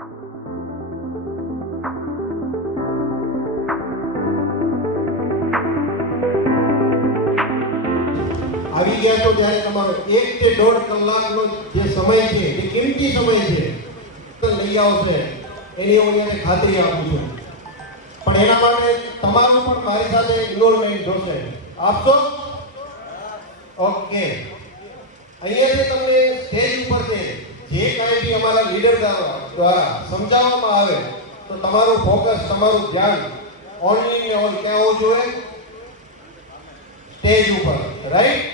આવી ગયા તો ત્યારે તમારો 1 કે 1.5 કલાકનો જે સમય છે, જે કિંમતી સમય છે, તો લઈ આવશે એની હું એને ખાતરી આપું છું. પણ એના માટે તમારું પણ મારી સાથે ઇન્વોલ્વમેન્ટ જોશે. આપશો? ઓકે. અહીંયાથી તમને સ્ટેજ ઉપર જે કાંઈ બી અમારા લીડર દ્વારા સમજાવવામાં આવે તો તમારું ફોકસ, તમારું ધ્યાન ઓનલી ને ઓન ક્યાં હોવું જોઈએ? સ્ટેજ ઉપર. રાઈટ?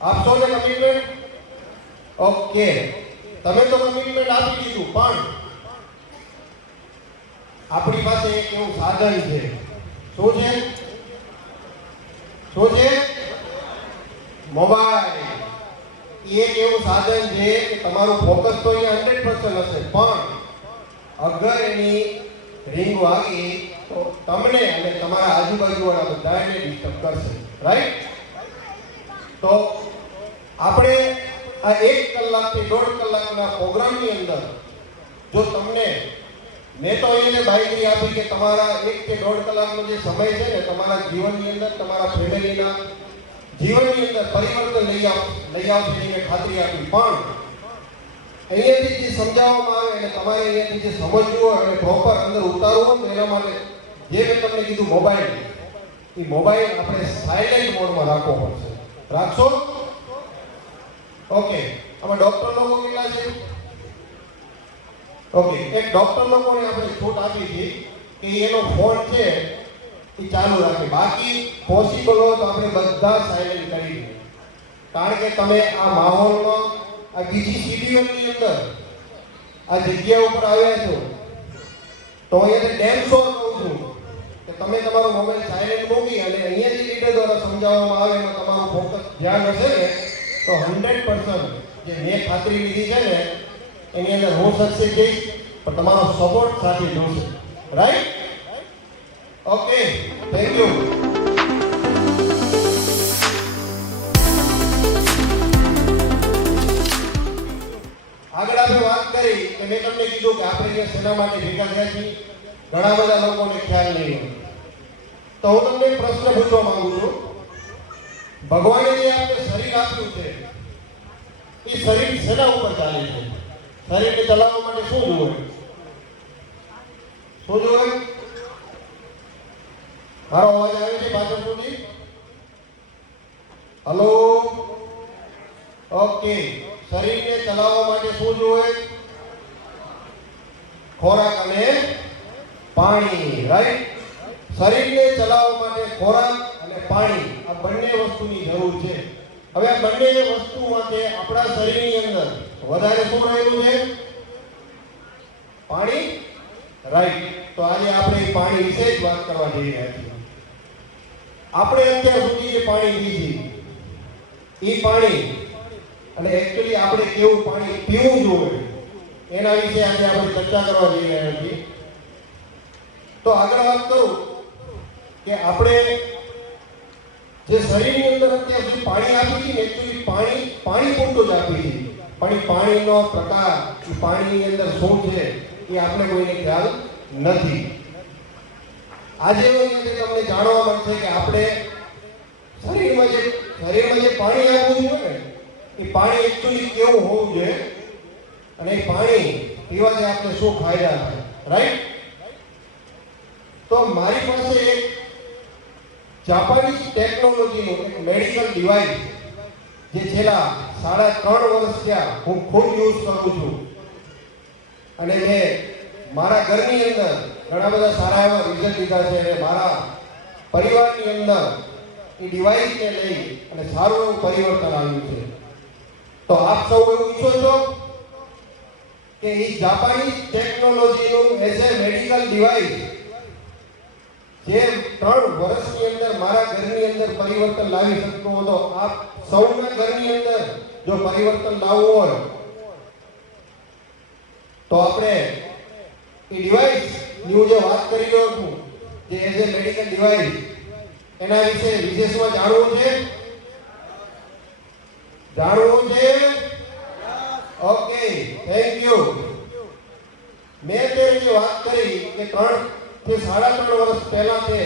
આપશો ને કમિટમેન્ટ? ઓકે. તમે તો કમિટમેન્ટ આપી દીધું, પણ આપણી પાસે એક એવું સાધન છે. શું છે? શું છે? મોબાઈલ. એક એવું સાધન છે કે તમારું ફોકસ તો અહીંયા 100% હશે, પણ અગર એની રિંગ વાગી તો તમને અને તમારા આજુબાજુવાળા બધાને ડિસ્ટર્બ કરશે. રાઈટ? તો આપણે આ 1 કલાકથી 1.5 કલાકના પ્રોગ્રામની અંદર જો તમને મેં તો એને બાંયધરી આપી કે તમારા 1 કે 1.5 કલાકનો જે સમય છે ને, તમારા જીવનની અંદર, તમારા ફેમિલીના જીવનની અંદર પરિવર્તન લઈ આવશે એની મેં ખાતરી આપી. પણ અહીંયાથી જે સમજાવવામાં આવે અને તમારે અહીંયાથી જે સમજવું હોય અને પ્રોપર અંદર ઉતારવું હોય તો એના માટે જે મેં તમને કીધું મોબાઈલ, એ મોબાઈલ આપણે સાયલેન્ટ મોડમાં રાખવો પડશે. રાખશો? ઓકે. આમાં ડોક્ટર લોકો કેટલા છે? ઓકે. એક ડોક્ટર લોકોને આપણે છૂટ આપી હતી કે એનો ફોન છે એ ચાલુ રાખે. બાકી પોસિબલ હોય તો આપણે બધા સાયલેન્ટ કરી દઈએ. કારણ કે તમે આ માહોલમાં, આ બીજી સીડીઓની અંદર આ જગ્યા ઉપર આવ્યા છો, તો અહીંયા ડેમ શોર કહું છું કે તમે તમારો મોબાઈલ સાયલેન્ટ મૂકી અને અહીંયા જે લીડર દ્વારા સમજાવવામાં આવે એમાં તમારું ફોકસ ધ્યાન હશે ને, તો 100% જે મેં ખાતરી લીધી છે ને એની અંદર હું સક્સેસ જઈશ, પણ તમારો સપોર્ટ સાથે જોશે. રાઈટ? ઓકે. Thank you. આગળ આપણે વાત કરી કે મેં તમને કીધું કે આપણે જે સેના માટે ભેગા થયા છીએ, ઘણા બધા લોકોને ખ્યાલ નહીં હોય. તો હું તમને એક પ્રશ્ન પૂછવા માંગુ છું. ભગવાને જે આપણે શરીર આપ્યું છે, એ શરીર શેના ઉપર ચાલે છે? શરીરને ચલાવવા માટે શું જોઈએ? શું જોઈએ? મારો અવાજ આવે છે પાછળ સુધી? હલો? ઓકે. શરીરને ચલાવવા માટે શું જોઈએ? ખોરાક અને પાણી. રાઈટ? શરીરને ચલાવવા માટે ખોરાક અને પાણી, આ બંને વસ્તુની જરૂર છે. હવે આ બંને વસ્તુ માટે આપણા શરીરની અંદર વધારે શું રહેલું છે? પાણી. રાઈટ? તો આજે આપણે પાણી વિશે જ વાત કરવા જઈ રહ્યા છીએ. આપણે અત્યાર સુધી જે પાણી પીધી, એ પાણી અને એકચ્યુઅલી આપણે કેવું પાણી પીવું જોઈએ એના વિશે આજે આપણે ચર્ચા કરવા જઈ રહ્યા છીએ. તો આગળ વાત કરું કે આપણે જે શરીરની અંદર અત્યાર સુધી પાણી આપી છે, એકચ્યુઅલી પાણી પૂરતું જ આપી છે, પણ એ પાણીનો પ્રકાર, એ પાણીની અંદર શું છે એ આપણે કોઈને ખ્યાલ નથી. આજે તમને જાણવા મળશે કે આપણે શરીરમાં જે પાણી આપવું જોઈએ ને, એ પાણી એકચ્યુઅલી કેવું હોવું જોઈએ અને એ પાણી પીવાથી આપણે શું ફાયદા થાય. રાઈટ? તો મારી પાસે એક જાપાનીઝ ટેકનોલોજીનું એક મેડિકલ ડિવાઇસ જે છેલ્લા 3.5 વર્ષ થયા હું ખૂબ યુઝ કરું છું અને મેં મારા ઘરની અંદર ઘણા બધા સારા એવા રિઝલ્ટ લીધા છે અને મારા પરિવારની અંદર એ ડિવાઇસને લઈ અને સારું એવું પરિવર્તન આવ્યું છે. તો આપ સૌ એવું ઈચ્છો છો કે એ જાપાનીઝ ટેકનોલોજીનું એઝ એ મેડિકલ ડિવાઇસ જે 3 વર્ષની અંદર મારા ઘરની અંદર પરિવર્તન લાવી શકતો હતો, આપ સૌના ઘરની અંદર જો પરિવર્તન લાવવું હોય તો આપણે એ ડિવાઇસ ની હું જે વાત કરી રહ્યો છું, જે એઝ એ મેડિકલ ડિવાઇસ, એના વિશે વિશેષમાં જાણવું છે? જાણવું છે? ઓકે. Thank you. મેં અત્યારે જે વાત કરી કે 3 થી 3.5 વર્ષ પહેલા તે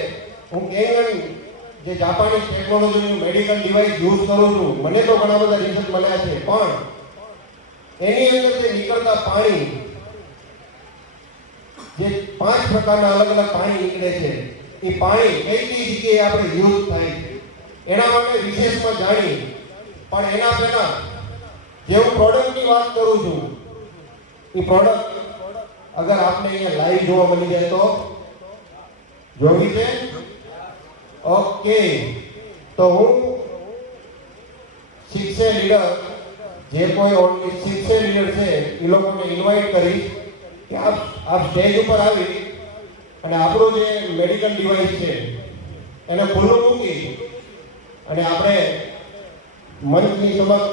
હું કેનન જે જાપાનીઝ ટેકનોલોજીનું મેડિકલ ડિવાઇસ યુઝ કરું છું. મને તો ઘણા બધા રિઝલ્ટ મળ્યા છે, પણ એની અંદર જે નીકળતા પાણી, જે 5 પ્રકારના અલગ અલગ પાણી નીકળે છે, એ પાણી કઈ કઈ જગ્યાએ આપણે યુઝ થાય છે એના માટે વિશેષમાં જાણી. પણ એના પહેલા જે હું પ્રોડક્ટની વાત કરું છું, એ પ્રોડક્ટ અગર આપને અહીંયા લાઈવ જોવા મળી જાય તો જોવી છે. ઓકે, તો હું શિક્ષે લીડર, જે કોઈ ઓનલી શિક્ષે લીડર છે એ લોકોને ઇન્વાઇટ કરીશ કે આપ સ્ટેજ ઉપર આવી અને આપણું જે મેડિકલ ડિવાઇસ છે એને ખુલ્લું મૂકી અને આપણે મંચની સમક્ષ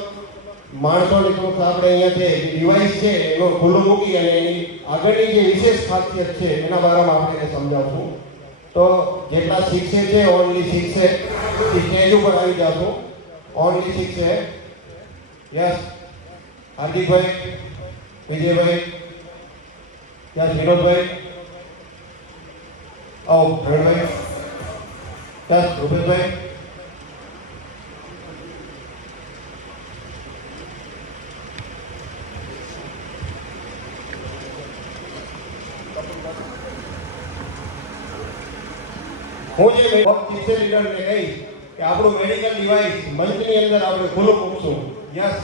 માણસોની સમક્ષ આપણે અહીંયા જે ડિવાઇસ છે એનો ખુલ્લું મૂકી અને એની આગળની જે વિશેષ ખાસિયત છે એના બારામાં આપણે એને સમજાવશું. તો જેટલા શિક્ષે છે ઓનલી શિક્ષે સ્ટેજ ઉપર આવી જાશું. ઓનલી શિક્ષે. યસ, હાર્દિકભાઈ, વિજયભાઈ, યસ, વિનોદભાઈ, ભરણભાઈ, યસ, રૂપેશભાઈ. હું જે શિક્ષે લીડરને કહીશ કે આપણું મેડિકલ ડિવાઇસ મંચની અંદર આપણે ખુલ્લું મૂકશું. યસ.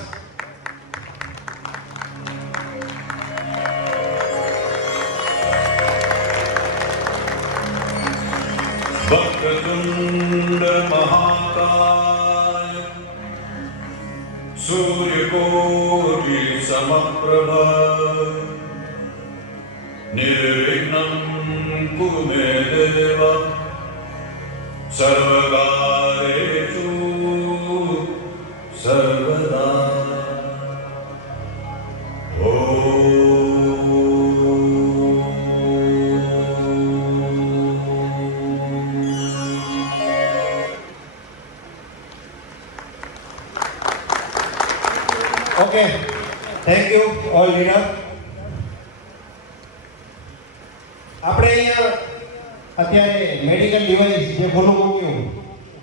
वक्रतुंड महाकाय सूर्यकोटि समप्रभ निर्विघ्नं कुरु मे देव सर्वकार्येषु सर्वदा. Okay, thank you all leader. આપણે અહીંયા અત્યારે મેડિકલ ડિવાઇસ જે ખુલ્લું મૂક્યું,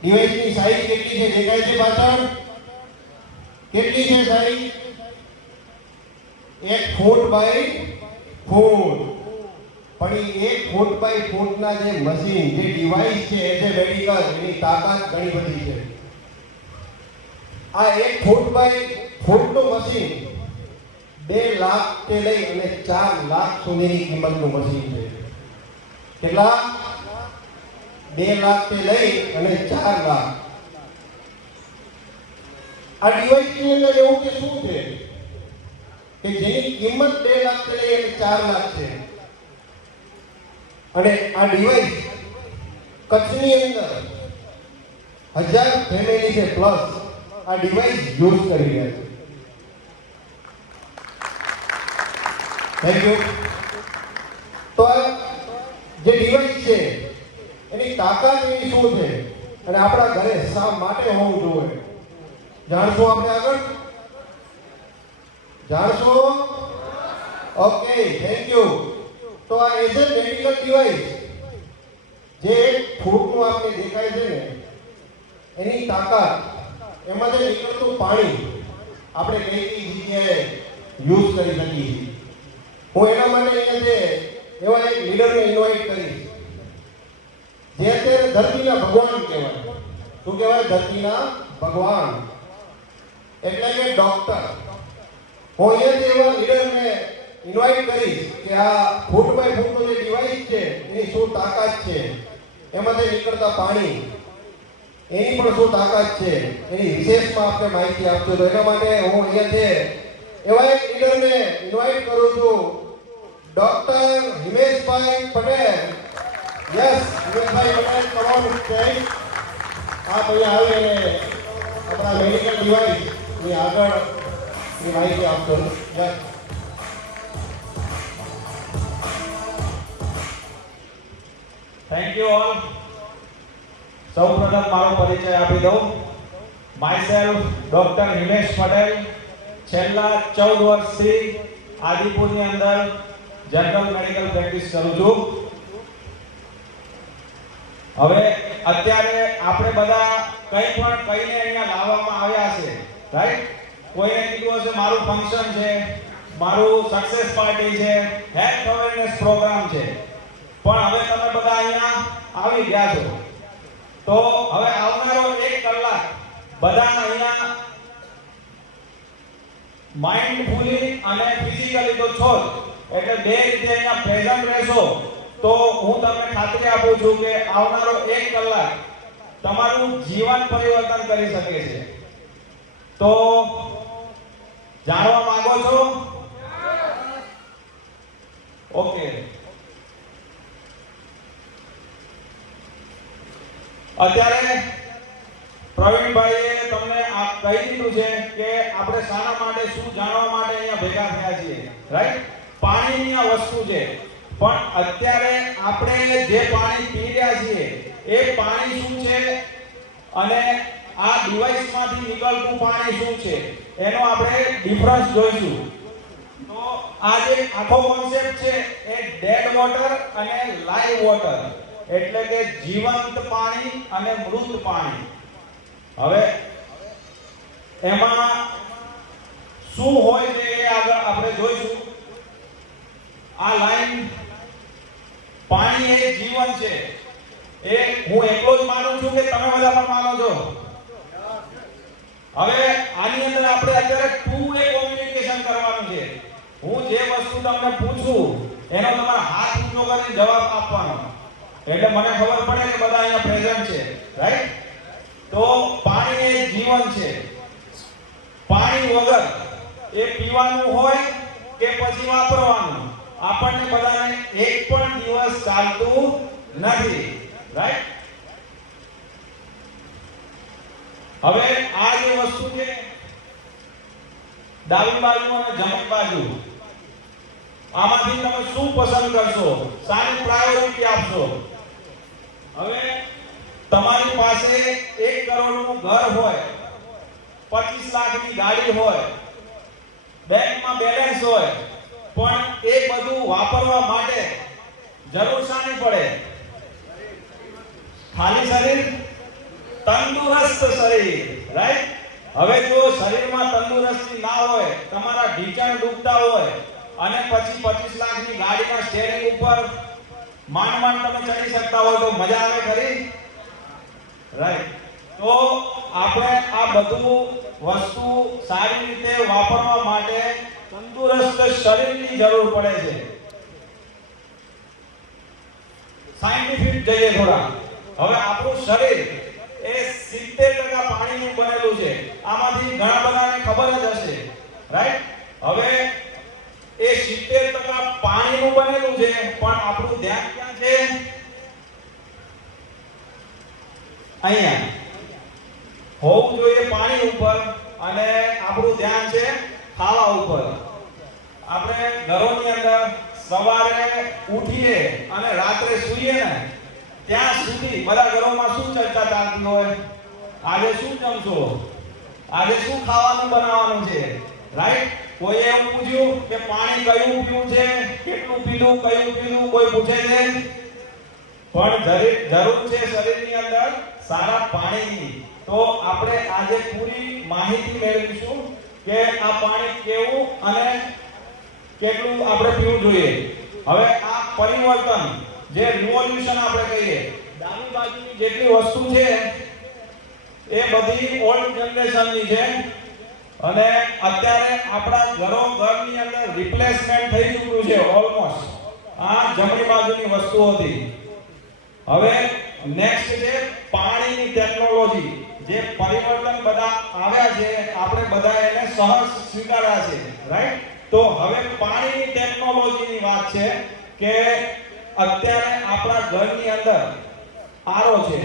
ડિવાઇસની સાઈઝ કેટલી છે દેખાય છે પાછળ? કેટલી છે સાઈઝ? 1 ફૂટ બાય ફૂટ. પણ એ 1 ફૂટ બાય ફૂટના જે મશીન, જે ડિવાઇસ છે એ જે મેડિકલ, એની તાકાત ઘણી બધી છે. આ 1 ફૂટ બાય ફૂટનું મશીન 2 લાખ થી લઈ અને 4 લાખ સુધીની કિંમતનું મશીન છે. કેટલા? 2 લાખ થી લઈ અને 4 લાખ. આ ડિવાઇસની અંદર એવું કે શું છે કે જેની કિંમત 2 લાખ થી લઈ અને 4 લાખ છે, અને આ ડિવાઇસ કચ્છની અંદર 1000 ફેમિલી છે પ્લસ આ ડિવાઇસ યુઝ કરી રહ્યા છે. Thank you. તો જે ડિવાઇસ છે એની તાકાત એવી શું છે અને આપણા ઘરે શા માટે હોવું જોઈએ જાણશું આપણે આગળ. જાણશું? Okay, thank you. તો આ એઝ એ મેડિકલ ડિવાઇસ જે 1 ફૂટનું આપણે દેખાય છે ને, એની તાકાત, એમાંથી નીકળતું પાણી આપણે કઈ કઈ જગ્યાએ યુઝ કરી શકીએ. હું એના માટે અહીંયા એવા એક લીડરને ઇન્વાઇટ કરીશ જે અત્યારે ધરતીના ભગવાન કહેવાય. શું કહેવાય? ધરતીના ભગવાન, એટલે કે ડોક્ટર. હું અહીંયાથી એવા લીડરને ઇન્વાઇટ કરીશ કે આ ફૂટ બાય ફૂટનો જે ડિવાઇસ છે એની શું તાકાત છે, એમાંથી નીકળતા પાણી એની પણ શું તાકાત છે, એની વિશેષમાં આપણે માહિતી આપજો. તો એના માટે હું અહીંયાથી એવા એક લીડરને ઇન્વાઇટ કરું છું, doctor Himeshbhai Patel. Yes, Himeshbhai Patel, come on stage. આપ અહીંયા આવીને આપણા મેડિકલ ડિવાઇસની આગળની માહિતી આપજો. યસ. Thank you all. સૌપ્રથમ મારો પરિચય આપી દઉં. Myself doctor Himesh Patel. છેલ્લા 14 વર્ષથી આદિપુરની અંદર જનરલ મેડિકલ પ્રેક્ટિસ કરું છું. હવે અત્યારે આપણે બધા કંઈ પણ કહીને અહીંયા લાવવામાં આવ્યા છે, રાઈટ? કોઈને કીધું હશે મારું ફંક્શન છે, મારું સક્સેસ પાર્ટી છે, હેલ્થ અવેરનેસ પ્રોગ્રામ છે, પણ હવે તમે બધા અહીંયા આવી ગયા છો. તો હવે આવનારો 1 કલાક બધા અહીંયા માઇન્ડફુલી અને ફિઝિકલી તો છો જ, એટલે બે રીતે અહીંયા પ્રેઝન્ટ રહેશો તો હું તમને ખાતરી આપું છું કે આવનારો 1 કલાક તમારું જીવન પરિવર્તન કરી શકે છે. તો જાણવા માંગો છો? ઓકે. અત્યારે પ્રવીણભાઈએ તમને આ કહી દીધું છે કે આપણે શાના માટે, શું જાણવા માટે અહીંયા ભેગા થયા છીએ, રાઈટ? પાણીની આ વસ્તુ છે, પણ અત્યારે આપણે જે પાણી પી રહ્યા છીએ એ પાણી શું છે અને આ ડિવાઇસમાંથી નીકળતું પાણી શું છે એનો આપણે ડિફરન્સ જોઈશું. તો આ જે આખો કોન્સેપ્ટ છે એ ડેડ વોટર અને લાઈવ વોટર, એટલે કે જીવંત પાણી અને મૃત પાણી. હવે એમાં શું હોય છે એ આગળ આપણે જોઈશું. આ લાઈન પાણી એ જીવન છે, એ હું એકલો જ માનું છું કે તમે બધા પણ માનો છો? હવે આની અંદર આપણે અત્યારે ટુ વે કોમ્યુનિકેશન કરવાનું છે. હું જે વસ્તુ તમને પૂછું એનો તમારે હાથ ઊંચો કરીને જવાબ આપવાનો, એટલે મને ખબર પડે કે બધા અહીંયા પ્રેઝન્ટ છે, રાઈટ? તો પાણી એ જીવન છે. પાણી વગર એ પીવાનું હોય કે પછી વાપરવાનું, આપણને બધાને એક પણ દિવસ ચાલતું નથી, રાઈટ? હવે આ જે વસ્તુ છે ડાબી બાજુ અને જમણી બાજુ, આમાંથી તમે શું પસંદ કરશો, શાની પ્રાયોરિટી આપશો? હવે તમારી પાસે 1 કરોડનું ઘર હોય, 25 લાખની ગાડી હોય, બેંકમાં બેલેન્સ હોય, પણ એ બધું વાપરવા માટે જરૂર શાની પડે? ખાલી શરીર, તંદુરસ્ત શરીર, રાઈટ? હવે જો શરીરમાં તંદુરસ્તી ના હોય, તમારા ઢીંચણ દુખતા હોય અને પછી 25 લાખની ગાડીના સ્ટીયરિંગ ઉપર માંડ તમે ચડી શકતા હોય તો મજા આવે ખરી? રાઈટ? તો આપણે આ બધું વસ્તુ સારી રીતે વાપરવા માટે તંદુરસ્ત શરીરની જરૂર પડે છે. સાયન્ટિફિક જઈએ થોડા. હવે આપણું શરીર એ 70% પાણીનું બનેલું છે. આમાંથી ઘણા બધાને ખબર જ હશે, રાઈટ? હવે એ 70% પાણીનું બનેલું છે, પણ આપણું ધ્યાન ક્યાં છે? અહીંયા હોવું જોઈએ પાણી ઉપર, અને આપણું ધ્યાન છે ખાવા ઉપર. આપણે ઘરોની અંદર સવારે ઉઠીએ અને રાત્રે સૂઈએ ને ત્યાં સુધી બધા ઘરોમાં શું ચર્ચા ચાલતી હોય? આજે શું જમશો, આજે શું ખાવાનું બનાવવાનું છે, રાઈટ? કોઈ એવું પૂછ્યું કે પાણી કયું પીવું છે, કેટલું પીવું, કયું પીવું? કોઈ પૂછે છે? પણ જરૂર છે શરીરની અંદર સારા પાણીની. તો આપણે આજે પૂરી માહિતી મેળવીશું કે આ પાણી કેવું અને કેટલું આપણે પીવું જોઈએ. હવે આ પરિવર્તન, જે રિવોલ્યુશન આપણે કહીએ, ડાબી બાજુની જેટલી વસ્તુ છે એ બધી ઓલ્ડ જનરેશનની છે, અને અત્યારે આપણા ઘરની અંદર રિપ્લેસમેન્ટ થઈ ચૂક્યું છે ઓલમોસ્ટ. આ જમણી બાજુની વસ્તુ હતી. હવે નેક્સ્ટ છે પાણીની ટેકનોલોજી. જે પરિવર્તન બધા આવ્યા છે, આપણે બધા એને સહજ સ્વીકાર્યા છે, રાઈટ? તો હવે પાણીની ટેકનોલોજીની વાત છે કે અત્યારે આપણા ઘરની અંદર આરો છે,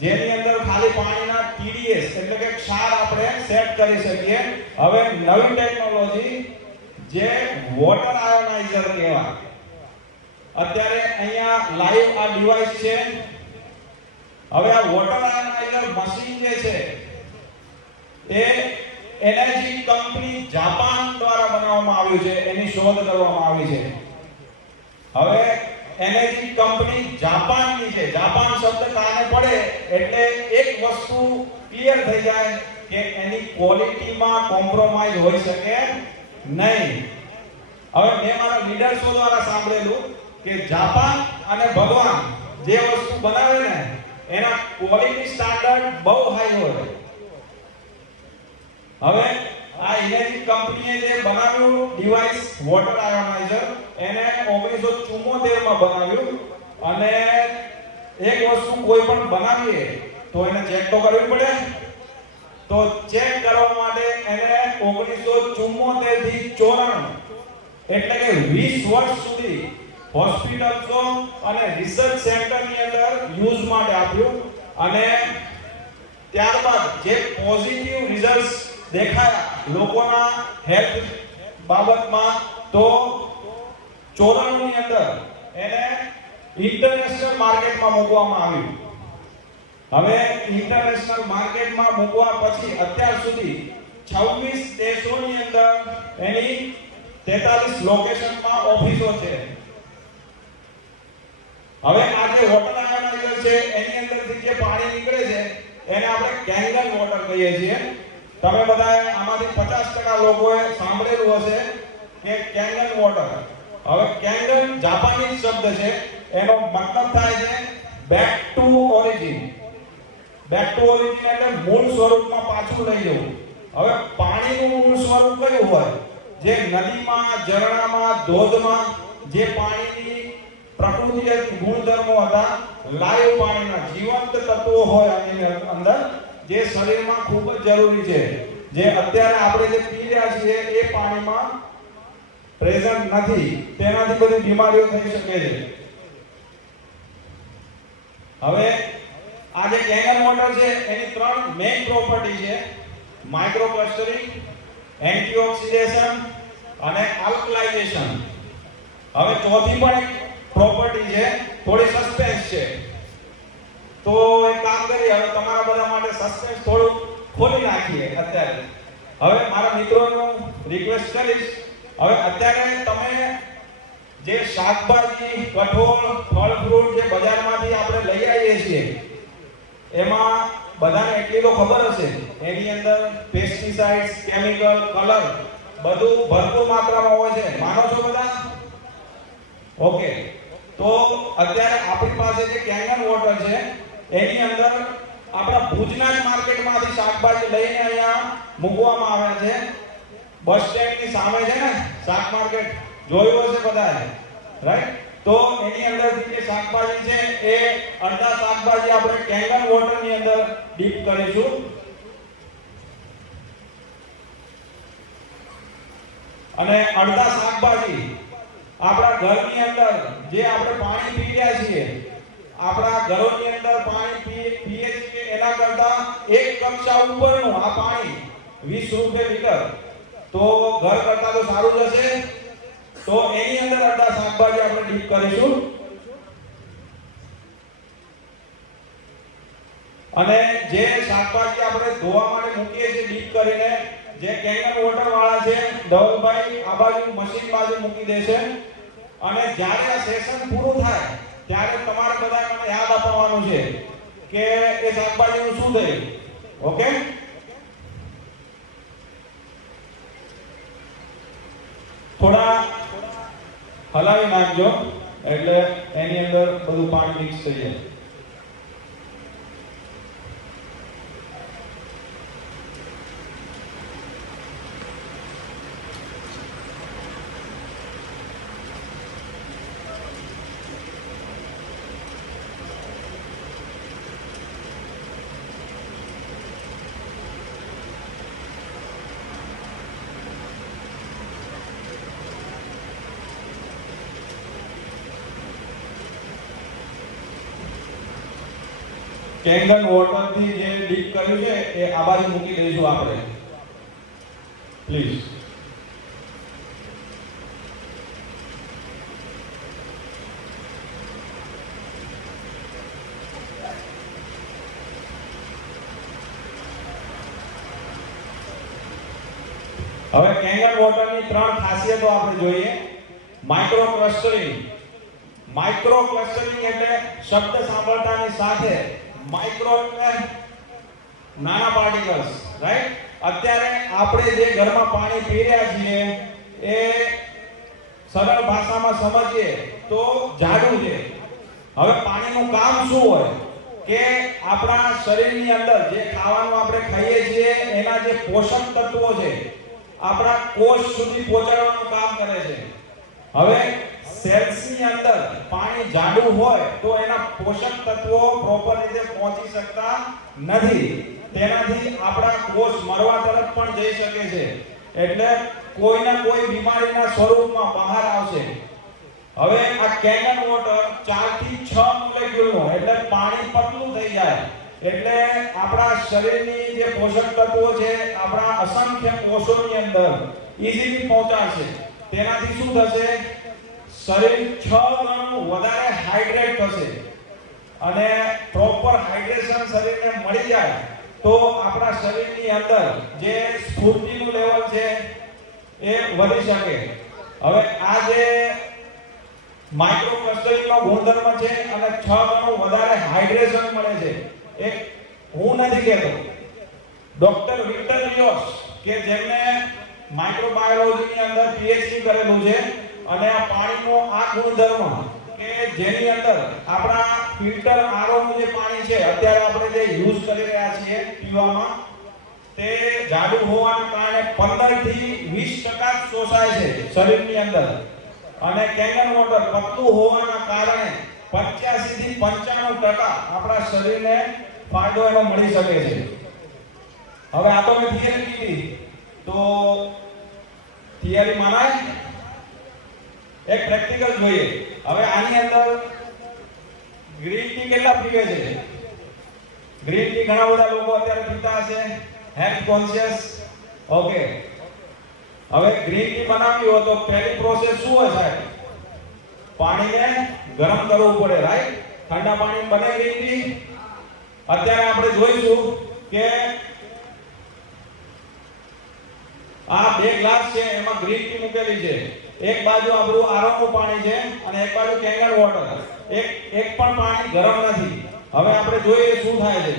જેની અંદર ખાલી પાણીના TDS એટલે કે ક્ષાર આપણે સેટ કરી શકીએ. હવે નવી ટેકનોલોજી જે વોટર આયોનાઇઝર કહેવાય. અત્યારે અહીંયા લાઈવ આ ડિવાઇસ છે. હવે આ વોટર આયોનાઇઝર મશીન જે છે એ એનર્જી કંપની જાપાન દ્વારા બનાવવામાં આવ્યું છે, એની શોધ કરવામાં આવી છે. હવે એનર્જી કંપની જાપાનની છે. જાપાન શબ્દ કાને પડે એટલે એક વસ્તુ ક્લિયર થઈ જાય કે એની ક્વોલિટીમાં કોમ્પ્રોમાઇઝ હોઈ શકે નહીં. હવે મેં મારા લીડર્સો દ્વારા સાંભળેલું કે જાપાન અને ભગવાન જે વસ્તુ બનાવે ને એના ક્વોલિટી સ્ટાન્ડર્ડ બહુ હાઈ હોય. હવે આ એનર્જી કંપનીએ જે બનાવ્યું ડિવાઇસ વોટર આયોનાઇઝર એને 1974 માં બનાવ્યું. અને એક વસ્તુ કોઈ પણ બનાવીએ તો એને ચેક તો કરવી પડે. તો ચેક કરવા માટે એને 1974 થી 94 એટલે કે 20 વર્ષ સુધી હોસ્પિટલ્સો અને રિસર્ચ સેન્ટરની અંદર યુઝ માટે આપ્યું. અને ત્યારબાદ જે પોઝિટિવ રિઝલ્ટ્સ દેખાયા લોકોના હેલ્થ બાબતમાં તો 94 ની અંદર એને ઇન્ટરનેશનલ માર્કેટમાં મૂકવામાં આવ્યું. હવે ઇન્ટરનેશનલ માર્કેટમાં મૂકવા પછી અત્યાર સુધી 26 દેશોની અંદર એની 43 લોકેશનમાં ઓફિસો છે. હવે આ જે વોટર આયોનાઇઝર છે એની અંદરથી જે પાણી નીકળે છે એને આપણે કેંગન વોટર કહીએ છીએ. તમે બધાએ આમાંથી 50% લોકોએ સાંભળેલું હશે કે કેંગન વોટર. હવે કેંગન જાપાનીઝ શબ્દ છે, એનો મતલબ થાય છે back to origin. Back to origin એટલે મૂળ સ્વરૂપમાં પાછું લઈ જવું. હવે પાણીનું મૂળ સ્વરૂપ કયું હોય? જે નદીમાં, ઝરણામાં, ધોધમાં જે પાણીની પ્રકૃતિગત ગુણધર્મો હતા, લાઈવ પાણીના જીવંત તત્વો હોય એની અંદર, જે શરીરમાં ખૂબ જ જરૂરી છે, જે અત્યારે આપણે જે પી રહ્યા છીએ એ પાણીમાં પ્રેઝન્ટ નથી, તેનાથી બધી બીમારીઓ થઈ શકે છે. હવે આ જે કેંગન વોટર છે એની 3 મેઇન પ્રોપર્ટી છે: માઇક્રો ક્લસ્ટરિંગ, એન્ટીઓક્સિડેશન અને આલ્કલાઇઝેશન. હવે ચોથી પણ એક પ્રોપર્ટી છે, થોડી સસ્પેન્સ છે. તો એક કામ કરીએ, હવે તમારા બધા માટે સસ્પેન્સ થોડું ખોલી નાખીએ અત્યારે. હવે મારા મિત્રોનો રિક્વેસ્ટ કરીશ, હવે અત્યારે તમે જે શાકભાજી, કઠોળ, ફળ ફ્રૂટ જે બજારમાંથી આપણે લઈ આવીએ છીએ એમાં બધાને એટલી તો ખબર હશે એની અંદર પેસ્ટિસાઇડ્સ, કેમિકલ, કલર બધું ભરપૂર માત્રામાં હોય છે. માનો છો બધા? ઓકે. તો અત્યારે આપણી પાસે જે કેંગન વોટર છે એની અંદર આપણા ભુજના જ માર્કેટમાંથી શાકભાજી લઈને અહીંયા મૂકવામાં આવ્યા છે. બસ સ્ટેન્ડની સામે છે ને શાક માર્કેટ, જોયું હશે બધાએ, રાઈટ? તો એની અંદરથી જે શાકભાજી છે એ અડધા શાકભાજી આપણે કેંગન વોટરની અંદર ડીપ કરીશું. અને અડધા શાકભાજી આપણા ઘરની અંદર જે આપણે પાણી પી રહ્યા છીએ, આપણા ઘરોની અંદર પાણી પીએ છીએ એના કરતા એક કક્ષા ઉપરનું આ પાણી 20 રૂપિયા લીટર, તો ઘર કરતા તો સારું જ હશે. તો એની અંદર અડધા શાકભાજી આપણે ડીપ કરીશું. અને જે શાકભાજી આપણે ધોવા માટે મૂકીએ છીએ ડીપ કરીને, જે કેંગન વોટર વાળા છે ધવલભાઈ આ બાજુ મશીન બાજુ મૂકી દેશે. અને જ્યારે આ સેશન પૂરું થાય ત્યારે તમારે બધાએ મને યાદ અપાવવાનું છે કે એ શાકભાજીનું શું થયું. ઓકે? થોડા હલાવી નાખજો એટલે એની અંદર બધું પાણી મિક્સ થઈ જાય. કેંગન વોટરથી જે ડીપ કર્યું છે એ આ બાજુ મૂકી દઈશું આપણે, પ્લીઝ. હવે કેંગન વોટરની ત્રણ ખાસિયતો આપણે જોઈએ. Micro clustering. માઇક્રો ક્લસ્ટરિંગ એટલે શબ્દ સાંભળતાની સાથે માઇક્રો એટલે નાના પાર્ટિકલ્સ, રાઈટ? અત્યારે આપણે જે ઘરમાં પાણી પી રહ્યા છીએ એ સરળ ભાષામાં સમજીએ તો જાડું છે. હવે પાણીનું કામ શું હોય કે આપણા શરીરની અંદર જે ખાવાનું આપણે ખાઈએ છીએ એના જે પોષક તત્વો છે આપણા કોષ સુધી પહોંચાડવાનું કામ કરે છે. હવે સેલ્સની અંદર પાણી જાડું હોય તો એના પોષક તત્વો પ્રોપર રીતે પહોંચી શકતા નથી. તેનાથી આપણા કોષ મરવા તરફ પણ જઈ શકે છે. એટલે કોઈના કોઈ બીમારીના સ્વરૂપમાં બહાર આવશે. હવે આ કેંગન વોટર 4 થી 6 મોલેક્યુલનો એટલે પાણી પતલું થઈ જાય એટલે આપણા શરીરની જે પોષક તત્વો છે આપણા અસંખ્ય કોષોની અંદર ઈઝીલી પહોંચાડશે. તેનાથી શું થશે? શરીર 6 ગણું વધારે હાઇડ્રેટ થશે અને પ્રોપર હાઇડ્રેશન શરીરને મળી જાય તો આપણા શરીરની અંદર જે સ્ફૂર્તિનું લેવલ છે એ વધી શકે. હવે આ જે માઇક્રો ક્લસ્ટરિંગનો ગુણધર્મ છે અને 6 ગણું વધારે હાઇડ્રેશન મળે છે. એક હું નથી કહેતો, ડોક્ટર વિક્ટર રિયોસ કે જેમને માઇક્રોબાયોલોજીની અંદર પીએચડી કરેલું છે અને આ પાણીનો આ ગુણધર્મ કે જેની અંદર આપણા ફિલ્ટર આરઓનું જે પાણી છે અત્યારે આપણે જે યુઝ કરી રહ્યા છીએ પીવામાં તે જાડું હોવાના કારણે 15 થી 20% શોષાય છે શરીરની અંદર અને કેંગન વોટર પતલું હોવાના કારણે 85 થી 95% આપણા શરીરને ફાયદો એનો મળી શકે છે. હવે આ તો મેં થિયરી કીધી તો થિયરી માનાય? એક પ્રેક્ટિકલ જોઈએ. હવે આની અંદર ગ્રીન ટી કેટલા પીવે છે? ગ્રીન ટી ઘણા બધા લોકો અત્યારે પીતા હશે, હેલ્થ કોન્શિયસ. ઓકે, હવે ગ્રીન ટી બનાવવી હોય તો પહેલી પ્રોસેસ શું હોય સાહેબ? પાણીને ગરમ કરવું પડે, રાઈટ? ઠંડા પાણી બને ગ્રીન ટી. અત્યારે આપણે જોઈશું કે આ 2 ગ્લાસ છે એમાં ગ્રીન ટી મૂકેલી છે. એક બાજુ આપણું આરોનું પાણી છે અને એક બાજુ કેંગન વોટર. એક પણ પાણી ગરમ નથી. હવે આપણે જોઈએ શું થાય છે.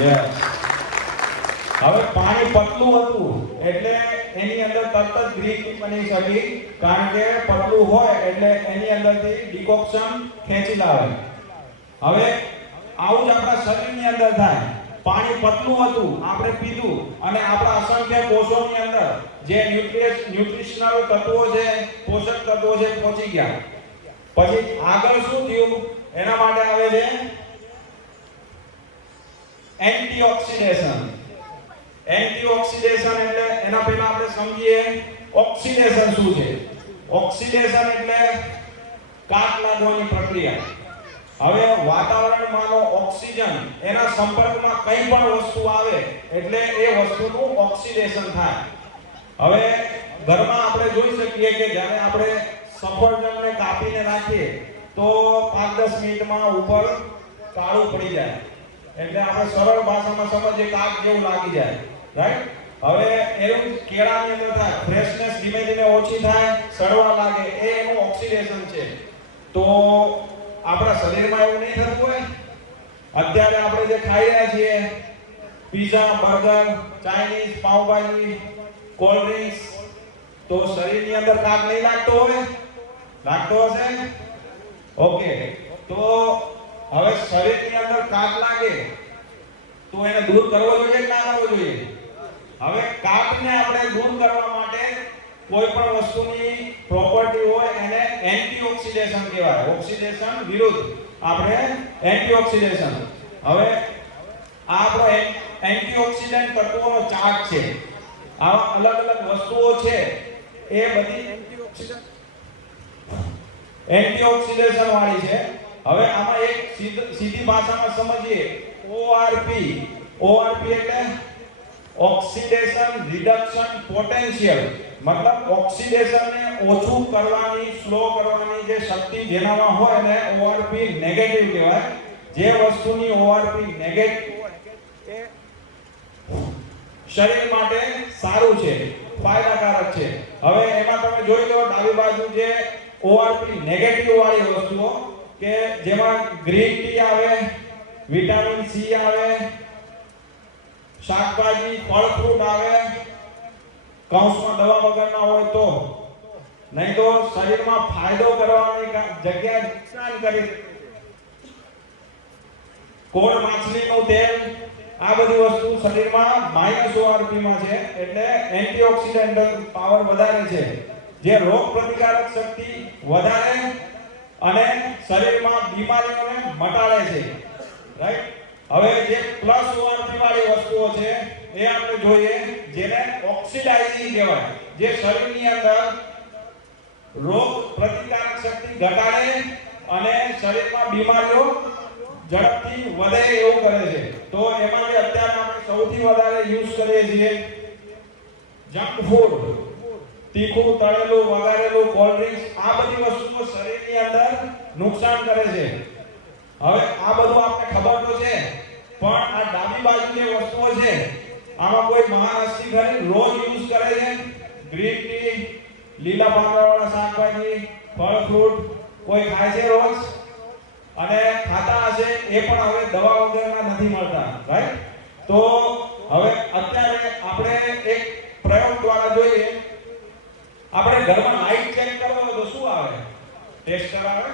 યસ, હવે પાણી પતલું હતું એટલે એની અંદર તરત જ ગ્રીન ટી બની શકી કારણ કે પતલું હોય એટલે એની અંદરથી ડિકોક્શન ખેંચી લાવે. હવે આવું જ આપણા શરીરની અંદર થાય. પાણી પતલું હતું, આપણે પીધું અને આપણા અસંખ્ય કોષોની અંદર જે ન્યુટ્રિશનલ તત્વો છે, પોષક તત્વો છે પહોંચી ગયા. પછી આગળ શું થયું? એના માટે આવે છે એન્ટીઓક્સિડેશન. એન્ટીઓક્સિડેશન એટલે એના પહેલા આપણે સમજીએ ઓક્સિડેશન શું છે. ઓક્સિડેશન એટલે કાટ લાગવાની પ્રક્રિયા. હવે વાતાવરણમાંનો ઓક્સિજન એના સંપર્કમાં કંઈ પણ વસ્તુ આવે એટલે એ વસ્તુનું ઓક્સિડેશન થાય. હવે ઘરમાં આપણે જોઈ શકીએ કે જ્યારે આપણે સફરજનને કાપીને રાખીએ તો 5-10 મિનિટમાં ઉપર કાળું પડી જાય. એટલે આપણે સરળ ભાષામાં સમજીએ કાટ જેવું લાગી જાય, રાઈટ? હવે એવું કેળાની અંદર થાય, ફ્રેશનેસ ધીમે ધીમે ઓછી થાય, સડવા લાગે, એ એનું ઓક્સિડેશન છે. તો આપણા શરીરમાં એવું નહીં થતું હોય? અત્યારે આપણે જે ખાઈ રહ્યા છીએ pizza, burger, Chinese, pav bhaji, cold drinks, તો શરીરની અંદર કાટ નહીં લાગતો હોય? લાગતો હશે? ઓકે, તો હવે શરીરની અંદર કાટ લાગે તો એને દૂર કરવો જોઈએ કે ના કરવો જોઈએ? હવે કાટને આપણે દૂર કરવા માટે કોઈ પણ વસ્તુની પ્રોપર્ટી હોય એને એન્ટીઓક્સિડેશન કહેવાય. ઓક્સિડેશન વિરુદ્ધ આપણે એન્ટીઓક્સિડેશન. હવે આ આપણો એન્ટીઓક્સિડન્ટ તત્વોનો ચાર્ટ છે. આવા અલગ અલગ વસ્તુઓ છે એ બધી એન્ટીઓક્સિડેશન વાળી છે. હવે આમાં એક સીધી ભાષામાં સમજીએ ORP. ORP એટલે ઓક્સિડેશન રિડક્શન પોટેન્શિયલ, મતલબ ઓક્સિડેશનને ઓછું કરવાની, સ્લો કરવાની જે શક્તિ જેનામાં હોય ને ઓઆરપી નેગેટિવ કહેવાય. જે વસ્તુની ઓઆરપી નેગેટિવ હોય એ શરીર માટે સારું છે, ફાયદાકારક છે. હવે એમાં તમે જોઈ લો ડાબી બાજુ જે ઓઆરપી નેગેટિવ વાળી વસ્તુઓ કે જેમાં ગ્રીન ટી આવે, વિટામિન સી આવે, શાકભાજી, ફળ ફ્રૂટ આવે, કૌંસમાં દવા વગરના હોય તો, નહીં તો શરીરમાં ફાયદો કરવાની જગ્યાએ નુકસાન કરી. કોળ માછલીનું તેલ, આ બધી વસ્તુ શરીરમાં માઈનસ ઓઆરપી માં છે, એટલે એન્ટીઓક્સિડન્ટ પાવર વધારે છે, જે રોગ પ્રતિકારક શક્તિ વધારે અને શરીરમાં બીમારીઓને મટાડે છે. રાઈટ. હવે જે પ્લસ ઓઆરપી વાળી વસ્તુઓ છે એ આપણે જોઈએ, જેને ઓક્સિડાઇઝિંગ કહેવાય, જે શરીરની અંદર રોગ પ્રતિકારક શક્તિ ઘટાડે અને શરીરમાં બીમારીઓ ઝડપથી વધે એવું કરે છે. તો એમાં જે અત્યારે આપણે સૌથી વધારે યુઝ કરીએ છીએ જંક ફૂડ, તીખું, તળેલું, વઘારેલું, કોલ્ડ ડ્રિંક્સ, આ બધી વસ્તુઓ શરીરની અંદર નુકસાન કરે છે. હવે આ બધું આપણે ખબર તો છે, પણ આ ડાબી બાજુ જે વસ્તુઓ છે આમાં કોઈ મહાન હસ્તી ખરી રોજ યુઝ કરે છે? ગ્રીન ટી, લીલા પાંદડાવાળા શાકભાજી, ફળ ફ્રૂટ કોઈ ખાય છે રોજ? અને ખાતા હશે એ પણ હવે દવા વગરના નથી મળતા. રાઈટ. તો હવે અત્યારે આપણે એક પ્રયોગ દ્વારા જોઈએ. આપણે ઘરમાં લાઈટ ચેક કરવો હોય તો શું આવે? ટેસ્ટર આવે.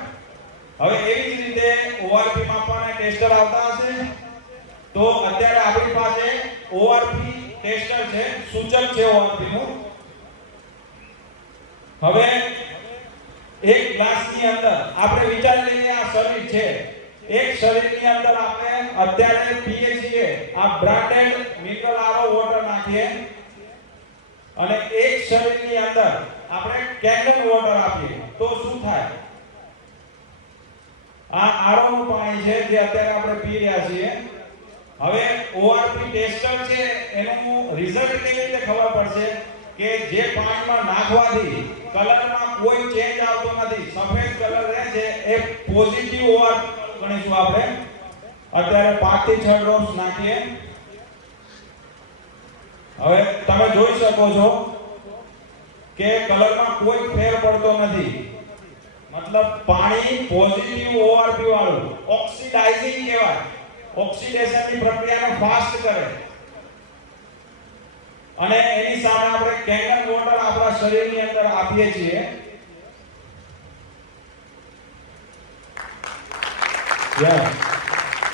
હવે એવી જ રીતે ઓઆરપી માપવાના ટેસ્ટર આવતા હશે. તો અત્યારે આપણી પાસે ઓઆરપી ટેસ્ટર છે, સૂચક છે ઓઆરપી નું. હવે એક ગ્લાસની અંદર આપણે વિચારી લઈએ આ શરીર છે, એક શરીરની અંદર આપણે અત્યારે પીએ છીએ આ બ્રાન્ડેડ મિનરલ આરો વોટર નાખીએ અને એક શરીરની અંદર આપણે કેન્ડલ વોટર આપીએ તો શું થાય? આ આરો નું પાણી છે જે અત્યારે આપણે પી રહ્યા છીએ. હવે ઓઆરપી ટેસ્ટર છે એનું રિઝલ્ટ કેવી રીતે ખબર પડશે કે જે પાણીમાં નાખવાથી કલરમાં કોઈ ચેન્જ આવતો નથી, સફેદ કલર રહે છે, એ પોઝિટિવ ઓઆરપી ગણીશું આપણે. અત્યારે 5 થી 6 ડ્રોપ્સ નાખીએ. હવે તમે જોઈ શકો છો કે કલરમાં કોઈ ફેર પડતો નથી, મતલબ પાણી પોઝિટિવ ઓઆરપી વાળું, ઓક્સિડાઇઝિંગ કહેવાય, ઓક્સિડેશનની પ્રક્રિયાને ફાસ્ટ કરે. અને એની સામે આપણે કેન્ડલ વોટર આપણા શરીરની અંદર આપીએ છીએ.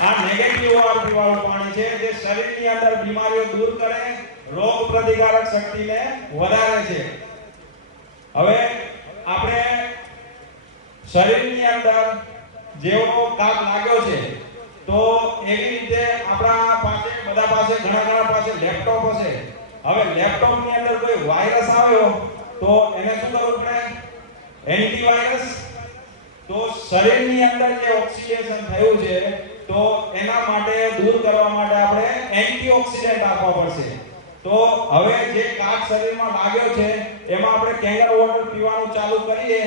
આ નેગેટિવ ઓઆરપી વાળું પાણી છે જે શરીરની અંદર બીમારીઓ દૂર કરે, રોગ પ્રતિકારક શક્તિને વધારે છે. હવે આપણે શરીરની અંદર જેવો કાપ લાગ્યો છે તો એવી રીતે આપણા પાસે બધા પાસે ઘણા પાસે લેપટોપ હશે. હવે લેપટોપ ની અંદર કોઈ વાયરસ આવ્યો તો એને શું કરવું પડે? એન્ટીવાયરસ. તો શરીરની અંદર જે ઓક્સિડેશન થયું છે તો એના માટે દૂર કરવા માટે આપણે એન્ટીઓક્સિડન્ટ આપવા પડશે. તો હવે જે કાટ શરીરમાં લાગ્યો છે એમાં આપણે કેન્ડલ વોટર પીવાનું ચાલુ કરીએ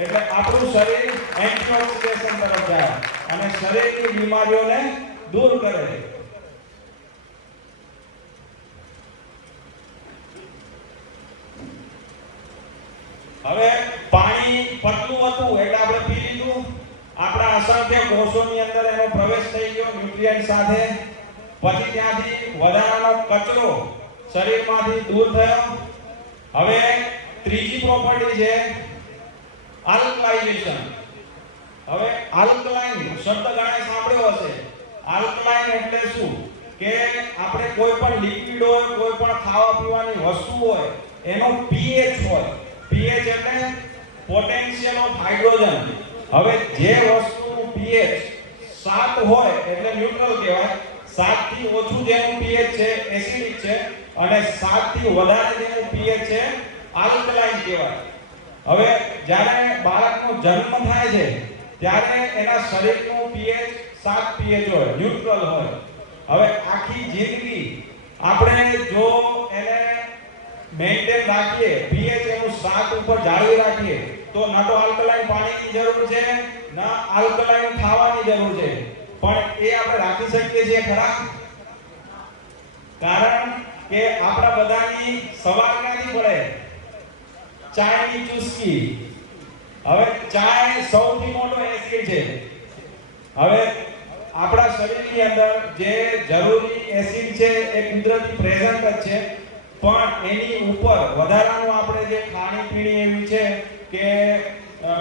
એટલે આપણું શરીર એન્ટીઓક્સિડેશન તરફ જાય અને શરીરની બીમારીઓને દૂર કરે. હવે પાણી પતલું હતું એટલે આપણે પી લીધું, આપણા અસંખ્ય કોષોની અંદર એનો પ્રવેશ થઈ ગયો ન્યુટ્રિયન્ટ સાથે. પછી ત્યાંથી વધારાનો કચરો શરીરમાંથી દૂર થયો. હવે ત્રીજી પ્રોપર્ટી છે આલ્કલાઇઝેશન. હવે આલ્કલાઇન શબ્દ ઘણા સાંભળ્યો હશે. આલ્કલાઇન એટલે શું કે આપણે કોઈ પણ લિક્વિડ હોય, કોઈ પણ ખાવા પીવાની વસ્તુ હોય, એનો pH હોય. pH એટલે પોટેન્શિયલ ઓફ હાઇડ્રોજન. હવે જે વસ્તુનું pH 7 હોય એટલે ન્યુટ્રલ કહેવાય. 7 થી ઓછું જેનું pH છે એસિડિક છે અને 7 થી વધારે જેનું pH છે આલ્કલાઇન કહેવાય. હવે જ્યારે બાળકનો જન્મ થાય છે ત્યારે એના શરીરનું pH 7 pH હોય, ન્યુટ્રલ હોય. હવે આખી જિંદગી આપણે જો એને મેન્ટેન રાખીએ, pH એનું 7 ઉપર જાળવી રાખીએ તો ન તો આલ્કલાઇન પાણીની જરૂર છે ન આલ્કલાઇન ખાવાની જરૂર છે, પણ એ આપણે રાખી શકીએ છીએ ખરા? કારણ કે આપણા બધાની સવાર ક્યાંથી પડે? ચાયની ચુસ્કી. હવે ચાય સૌથી મોટો એસિડ છે. હવે આપણા શરીરની અંદર જે જરૂરી એસિડ છે એ કુદરતી પ્રેઝન્ટ જ છે, પણ એની ઉપર વધારાનું આપણે જે ખાણીપીણી એવી છે કે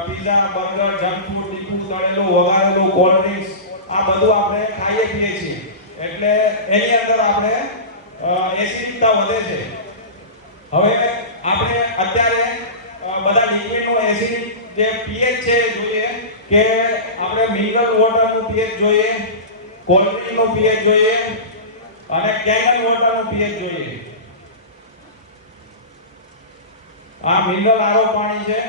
પીઝા, બર્ગર, જંક ફૂડ, તીખું, તળેલું, વઘારેલું, કોલ્ડ ડ્રિંક્સ, આ બધું આપણે ખાઈએ પીએ છીએ, એટલે એની અંદર આપણે એસિડિકતા વધે છે. હવે આપણે અત્યારે બધા લિક્વિડનો એસિડિક જે pH છે જોઈએ કે આપણે મિનરલ વોટરનું pH જોઈએ, કોલ્ડ ડ્રિંકનું pH જોઈએ અને કેનલ વોટરનું pH જોઈએ. આ મિનરલ આરો પાણી છે.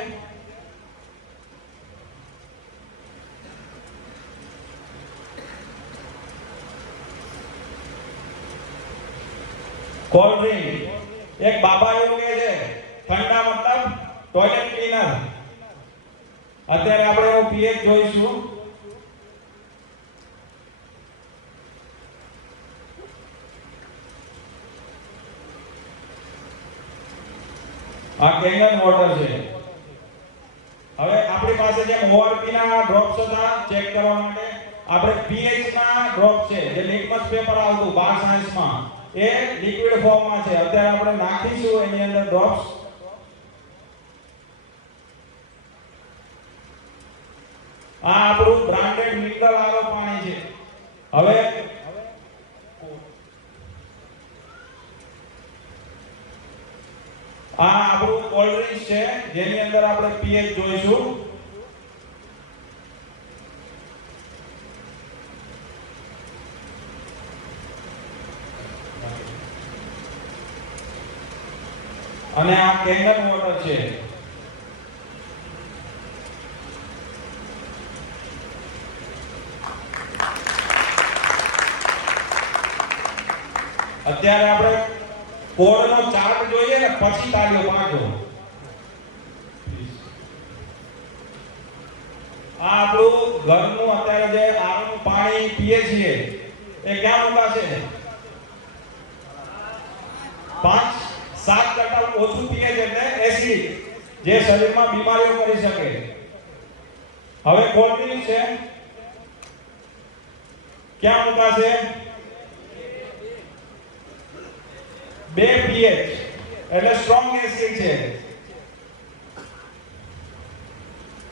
કોલ્ડ ડ્રિંક એક બાબા એવું કહે છે ઠંડા મતલબ ટોયલેટ ક્લીનર. અત્યારે આપણે એનું pH જોઈશું. આ કેનન વોટર છે. હવે આપણી પાસે જે ORP ના ડ્રોપ્સ હતા ચેક કરવા માટે, આપણે pH ના ડ્રોપ છે જે લિટમસ પેપર આવતું 12 સાયન્સમાં, એ લિક્વિડ ફોર્મમાં છે. અત્યારે આપણે નાખીશું એની અંદર ડ્રોપ્સ. આ આપણું બ્રાન્ડેડ મિનરલ આરો પાણી છે. હવે આ આપણું કોલ્ડ ડ્રિંક્સ છે જેની અંદર આપણે pH જોઈશું. અને આ કેનન વોટર છે. અત્યારે આપણે કોડનો ચાર્ટ જોઈએ ને પછી તાળીઓ પાડો. આ આપણું ઘરનું અત્યારે જે આરનું પાણી પીએ છીએ એ ક્યાં મુકાશે? 5-7% ઓછું pH એટલે એસિડિક, જે શરીરમાં બીમારીઓ કરી શકે. હવે કોલ્ડ ડ્રિંક છે ક્યાં મુકાશે? 2 pH એટલે સ્ટ્રોંગ એસિડ છે.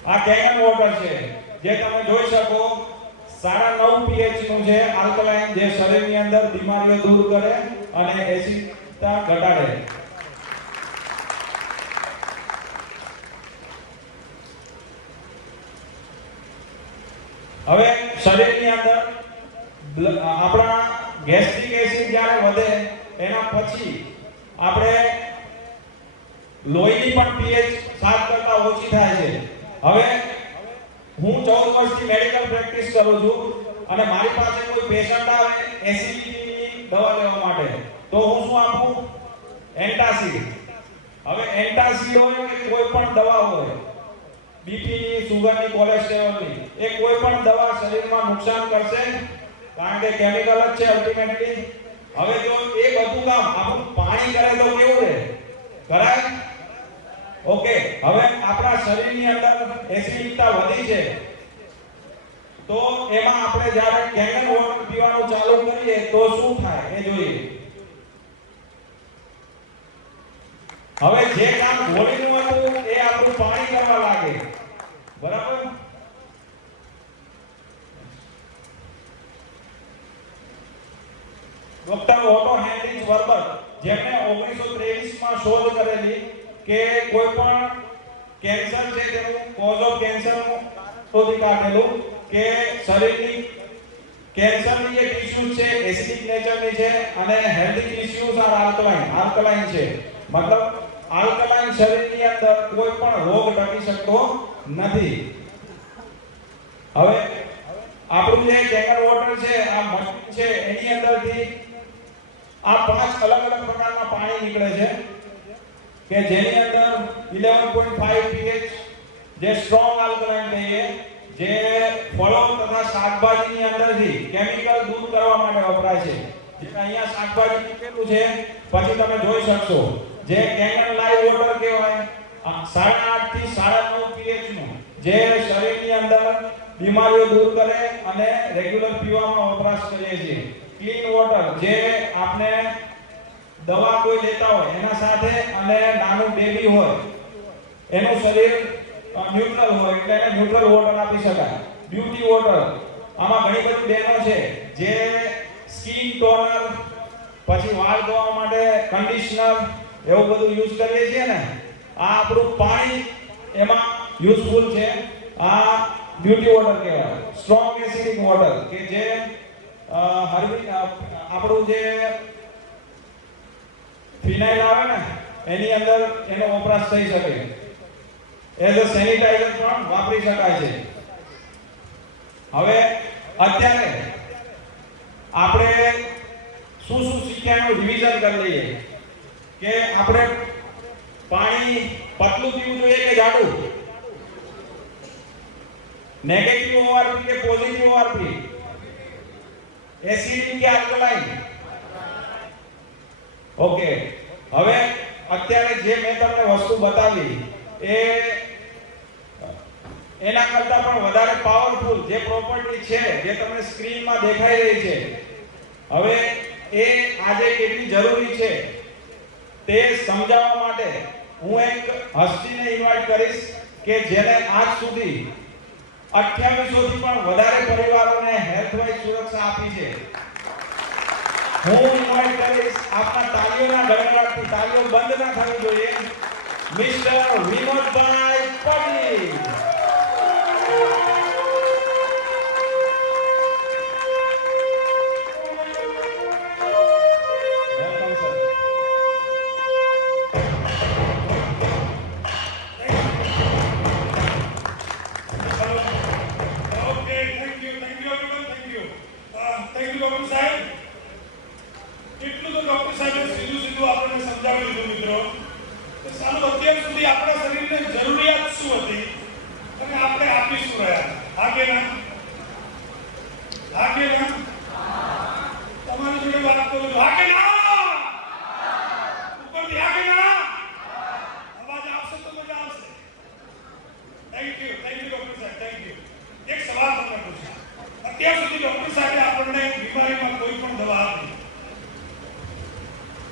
આ કેનન વોટર છે જે તમે જોઈ શકો 9.5 pH નું છે, આલ્કલાઇન, જે શરીરની અંદર બીમારીઓ દૂર કરે અને એસિડિકતા ઘટાડે. હવે શરીરની અંદર આપણા ગેસ્ટ્રિક એસિડ જ્યારે વધે એના પછી આપણે લોહીની પણ pH 7 કરતા ઓછી થાય છે. હવે હું 14 વર્ષથી મેડિકલ પ્રેક્ટિસ કરું છું અને મારી પાસે કોઈ પેશન્ટ આવે એસિડિટીની દવા લેવા માટે, તો હું શું આપું? એન્ટાસિડ. હવે એન્ટાસિડ હોય કે કોઈ પણ દવા હોય, બીપીની, સુગરની, કોલેસ્ટેરોલની, એ કોઈ પણ દવા શરીરમાં નુકસાન કરશે કારણ કે કેમિકલ જ છે અલ્ટિમેટલી. હવે જો એ બધું કામ આપણું પાણી કરે તો કેવું રહે? કરાય? ઓકે. હવે આપણા શરીરની અંદર એસિડિકતા વધી છે તો એમાં આપણે જ્યારે કેનન વોટર પીવાનું ચાલુ કરીએ તો શું થાય એ જોઈએ. હવે જે કામ ગોળીનું હતું એ આપણું પાણી કરવા લાગે, બરાબર? ડોક્ટર ઓટો હેનરીચ વર્બર, જેમણે 1923 માં શોધ કરેલી કે કોઈ પણ કેન્સર છે તેનું કોઝ ઓફ કેન્સર શોધી કાઢેલું કે શરીરની કેન્સરની જે ટિશ્યુઝ છે એસિડિક નેચરની છે અને હેલ્ધી ટિશ્યુઝ આર આલ્કલાઇન છે. મતલબ આલ્કલાઇન શરીરની અંદર કોઈ પણ રોગ ટકી શકતો નથી. હવે આપણું જે કેનન વોટર છે આ મશીન છે એની અંદરથી આ 5 અલગ અલગ પ્રકારના પાણી નીકળે છે કે જેની અંદર 11.5 pH જે સ્ટ્રોંગ આલ્કલાઇન કહીએ, જે ફળો તથા શાકભાજીની અંદરથી કેમિકલ દૂર કરવા માટે વપરાય છે. જે અહીંયા શાકભાજી મૂકેલું છે, પછી તમે જોઈ શકશો જે કેનન લાઈવ વોટર કહેવાય, 8.5 થી 9.5 pH નું, જે શરીરની અંદર બીમારીઓ દૂર કરે અને રેગ્યુલર પીવામાં વપરાશ કરીએ છીએ. ક્લીન વોટર જે આપણે દવા કોઈ લેતા હોય એના સાથે અને નાનું બેબી હોય એનું શરીર ન્યુટ્રલ હોય એટલે એને ન્યુટ્રલ વોટર આપી શકાય. બ્યુટી વોટર, આમાં ઘણી બધી બહેનો છે જે સ્કિન ટોનર, પછી વાળ ધોવા માટે કન્ડિશનર એવું બધું યુઝ કરીએ છીએ ને, આ આપણું પાણી એમાં યુઝફુલ છે. આ બ્યુટી વોટર કહેવાય. સ્ટ્રોંગ એસિડિક વોટર કે જે આપણું જે ફિનાઇલ આવે ને એની અંદર એનો વપરાશ થઈ શકે, એઝ અ સેનિટાઇઝર પણ વાપરી શકાય છે. હવે અત્યારે આપણે શું શીખ્યા એનું રિવિઝન કરી લઈએ કે આપણે પાણી પતલું પીવું જોઈએ કે જાડું, નેગેટિવ ઓઆરપી કે પોઝિટિવ ઓઆરપી, એસિડિક કે આલ્કલાઇન. ઓકે, હવે અત્યારે જે મેં તમને વસ્તુ બતાવી એ એના કરતા પણ વધારે પાવરફુલ જે પ્રોપર્ટી છે જે તમને સ્ક્રીનમાં દેખાઈ રહી છે, હવે એ આજે કેટલી જરૂરી છે તે સમજાવવા માટે હું એક હસ્તીને ઇન્વાઇટ કરીશ કે જેને આજ સુધી 2800 થી પણ વધારે પરિવારોને હેલ્થ વાઇઝ સુરક્ષા આપી છે. હું ઇન્વાઇટ કરીશ, આપના તાળીઓના ગણગણાટથી તાળીઓ બંધ ના થવી જોઈએ, મિસ્ટર વિનોદભાઈ પગલી.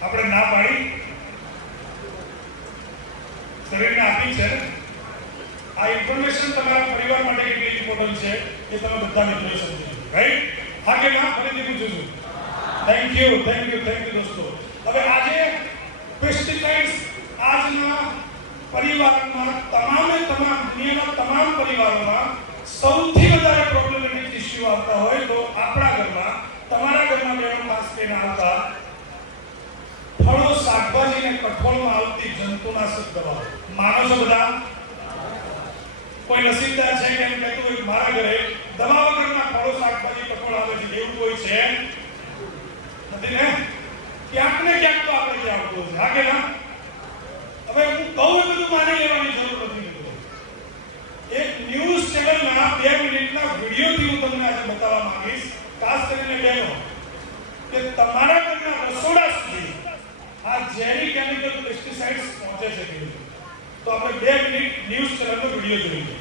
આપણે ના પાડી શરીરને આપી છે. આ ઇન્ફોર્મેશન તમારા પરિવાર માટે કેટલી ઇમ્પોર્ટન્ટ છે એ તમે બધા મિત્રોએ સમજી રાઈટ? હા કે ના? ફરીથી પૂછું છું. થેન્ક યુ દોસ્તો. હવે આજે પેસ્ટિસાઇડ્સ આજના પરિવારમાં તમામ દુનિયાના તમામ પરિવારોમાં સૌથી વધારે પ્રોબ્લેમેટિક ઇશ્યુ આવતા હોય તો આપણા ઘરમાં, તમારા ઘરમાં બહેનો ખાસ કરીને આવતા ફળો, શાકભાજી અને કઠોળમાં આવતી જંતુનાશક દવાઓ. માનો છો બધા? કોઈ નસીબદાર છે કે એમ કહેતું હોય મારા ઘરે દવા વગરના ફળો, શાકભાજી, કઠોળ આવે છે, એવું કોઈ છે? નથી ને? ક્યાંક ને ક્યાંક તો આપણે ત્યાં આવતું છે. હા કે ના? હવે હું કહું એ બધું માની લેવાની જરૂર નથી. એક ન્યૂઝ ચેનલના 2 મિનિટના વિડીયોથી હું તમને આજે બતાવવા માંગીશ, ખાસ કરીને બહેનો, કે તમારા ઘરના રસોડા સુધી આ ઝેરી કેમિકલ પેસ્ટિસાઇડ્સ પહોંચે છે કે નહીં. તો આપણે 2 મિનિટ ન્યૂઝ ચેનલનો વિડીયો જોઈએ.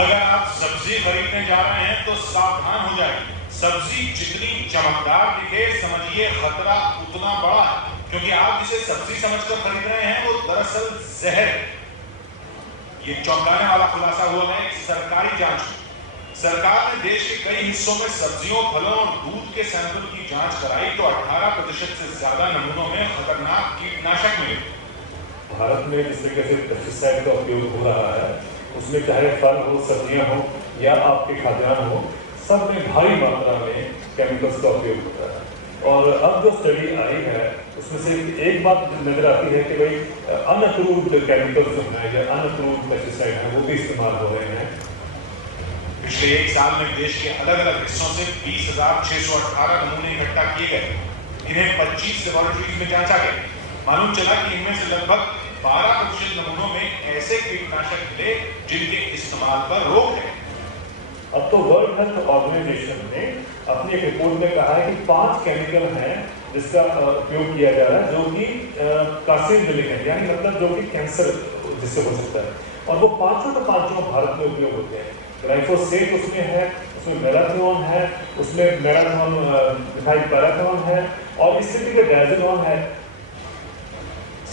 अगर आप सब्जी खरीदने जा रहे हैं तो सावधान हो जाइए. सब्जी जितनी चमकदार दिखे समझिए खतरा उतना बड़ा है, क्योंकि आप जिसे सब्जी समझकर खरीद रहे हैं वो दरअसल जहर है. ये चौंकाने वाला खुलासा हुआ है एक सरकारी जांच में. सरकार ने देश के कई हिस्सों में सब्जियों, फलों और दूध के सैंपल की जांच कराई तो 18% से ज्यादा नमूनों में खतरनाक कीटनाशक मिले. भारत में जिस तरीके से पेस्टिसाइड का उपयोग हो रहा है उसमें चाहे फल हो, सब्जियां हो या आपके खाद्यान्न हो, सब में भारी मात्रा में केमिकल्स का उपयोग होता है. और अब जो स्टडी आई है उसमें से एक बात नजर आती है कि भाई अनअप्रूव्ड केमिकल्स जो हैं या अनअप्रूव्ड पेस्टिसाइड हैं वो भी इस्तेमाल हो रहे हैं. पिछले एक साल में देश के अलग अलग हिस्सों से 20,618 नमूने इकट्ठा किए गए। इन्हें 25 लेबोरेटरीज में जांचा गया। मालूम चला कि इनमें से लगभग 12% नमूनों में ऐसे कीटनाशक मिले जिनके इस्तेमाल पर रोक है। अब तो वर्ल्ड हेल्थ ऑर्गेनाइजेशन ने अपनी एक रिपोर्ट में कहा है कि 5 केमिकल हैं जिसका उपयोग किया जा रहा है जो कि कार्सिनोजेनिक है, यानी मतलब जो कि कैंसर जिससे हो सकता है, और वो पांचों के पांचों भारत में उपयोग होते हैं। ग्लाइफोसेट उसमें है, उसमें मेलाथोन है, उसमें मेलाथोन पैराथोन है, और इस तरह के डायज़ोनोन है।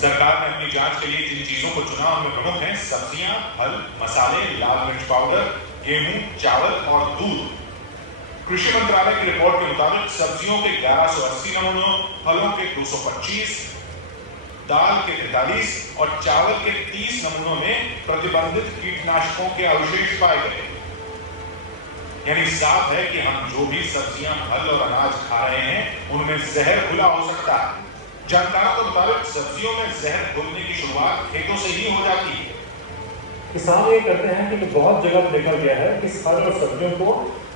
सरकार ने अपनी जांच के लिए जिन चीजों को चुना उनमें प्रमुख हैं सब्जियां, फल, मसाले, लाल मिर्च पाउडर, गेहूं, चावल और दूध। कृषि मंत्रालय की रिपोर्ट के मुताबिक सब्जियों के 1180 नमूनों, फलों के 225, दाल के 43 और चावल के 30 नमूनों में प्रतिबंधित कीटनाशकों के अवशेष पाए गए। यानी साफ है कि हम जो भी सब्जियां, फल और अनाज खा रहे हैं उनमें जहर घुला हो सकता है। जानकारों के मुताबिक सब्जियों में जहर घुलने की शुरुआत खेतों से ही हो जाती है। किसान ये करते हैं कि बहुत जगह देखा गया है कि फल और सब्जियों को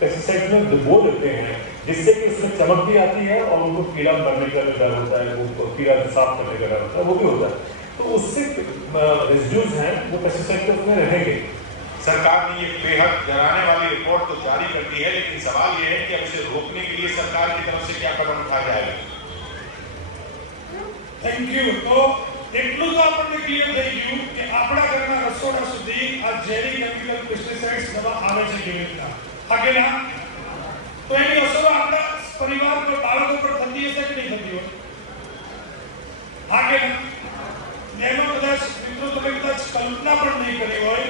पेस्टिसाइड में डुबो देते हैं, जिससे कि उसमें चमक भी आती है और उनको कीड़ा मरने का डर होता है, वो कीड़ा साफ करने का डर होता है, वो भी होता है। तो उससे रेजिड्यूज हैं वो पेस्टिसाइड के उसमें रहेंगे। सरकार ने ये बेहद डराने वाली रिपोर्ट तो जारी कर दी है, लेकिन सवाल ये है कि अब इसे रोकने के लिए सरकार की तरफ से क्या कदम उठाया जाएगा। Thank you. તો એટલું તો આપણને ક્લિયર થઈ ગયું કે આપણા ઘરના રસોડા સુધી આ ઝેરી કેમિકલ પેસ્ટિસાઇડ્સ દવા આવે છે કેવી રીતના. હા કે ના? તો એની અસરો આપણા પરિવાર પર, બાળકો પર થતી હશે કે નહીં થતી હોય? હા કે ના? એનો કદાચ મિત્રો તમે કદાચ કલ્પના પણ નહીં કરી હોય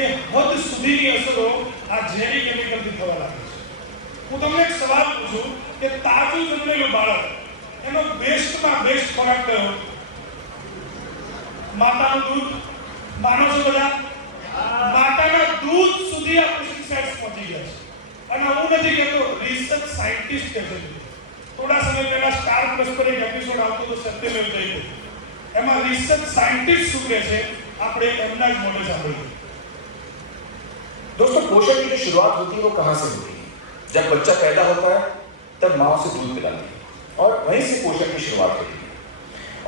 એ હદ સુધીની અસરો આ ઝેરી કેમિકલથી થવા લાગે છે. હું તમને એક સવાલ પૂછું કે તાજું જન્મેલું બાળક એનો બેસ્ટમાં બેસ્ટ ખોરાક કયો? માતાનું દૂધ. માનો છો બધા? માતાના દૂધ સુધી આ પેસ્ટિસાઇડ્સ પહોંચી ગયા છે. અને હું નથી કહેતો, રિસર્ચ સાયન્ટિસ્ટ કહે છે. થોડા સમય પહેલા સ્ટાર પ્લસ પર એક એપિસોડ આવતો તો સત્યમેવ જયતે. એમાં રિસર્ચ સાયન્ટિસ્ટ શું કહે છે આપણે એમના જ મોઢે સાંભળીએ. दोस्तों, पोषण की जो शुरुआत होती है वो कहाँ से होती है? जब बच्चा पैदा होता है तब माँ उसे दूध पिलाती है और वहीं से पोषण की शुरुआत होती है।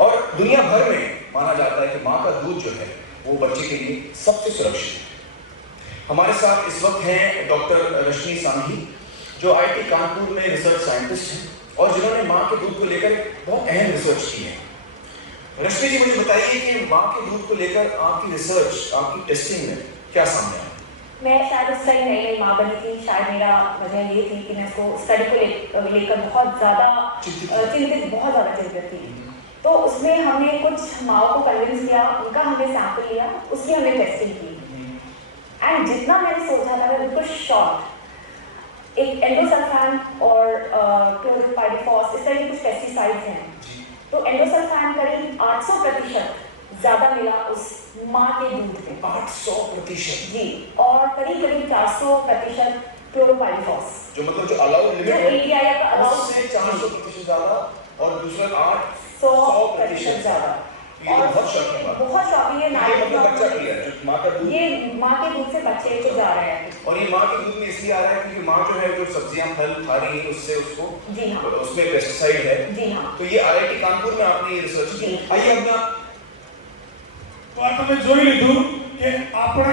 और दुनिया भर में माना जाता है कि माँ का दूध जो है वो बच्चे के लिए सबसे सुरक्षित है। हमारे साथ इस वक्त हैं डॉक्टर रश्मि सांघी, जो IIT कानपुर में रिसर्च साइंटिस्ट हैं और जिन्होंने माँ के दूध को लेकर बहुत अहम रिसर्च की है। रश्मि जी, मुझे बताइए कि माँ के दूध को लेकर आपकी रिसर्च, आपकी टेस्टिंग में क्या सामने आया? मैं शायद उस टाइम नई माँ बनी थी। शायद मेरा वजह ये थी कि मैं इसको स्टडी को लेकर बहुत ज़्यादा चिंतित थी। तो उसमें हमने कुछ माओ को कन्विंस किया, उनका हमने सैंपल लिया, उसकी हमने टेस्टिंग की। एंड जितना मैंने सोचा था मैं बिल्कुल शॉर्ट, एक एंडोसल्फान और क्लोरोपाइरिफॉस इस तरह के कुछ पेस्टिसाइड्स हैं। तो एंडोसल्फान करीब 800% ज्यादा मिला उस माँ के दूध में। 800% जी, और करीब 400% क्लोरोपाइरिफॉस, जो मतलब जो अलाउड लिमिट जो है API का अलाउड उससे 400% ज्यादा और दूसरा 800% ज्यादा। ये और बहुत शॉकिंग बात है। बहुत शॉकिंग है। ये मतलब बच्चा किया है, जो माँ का दूध, ये माँ के दूध से बच्चे को जा रहे हैं। और ये माँ के दूध में इसलिए आ रहा है क्योंकि माँ जो है जो सब्जियां फल खा रही है उससे उसको जी हाँ, उसमें पेस्टिसाइड है। जी हाँ। तो ये IIT कानपुर में आपने ये रिसर्च की। जी। आइए अपना તો આ તમે જોઈ લીધું કે આપણા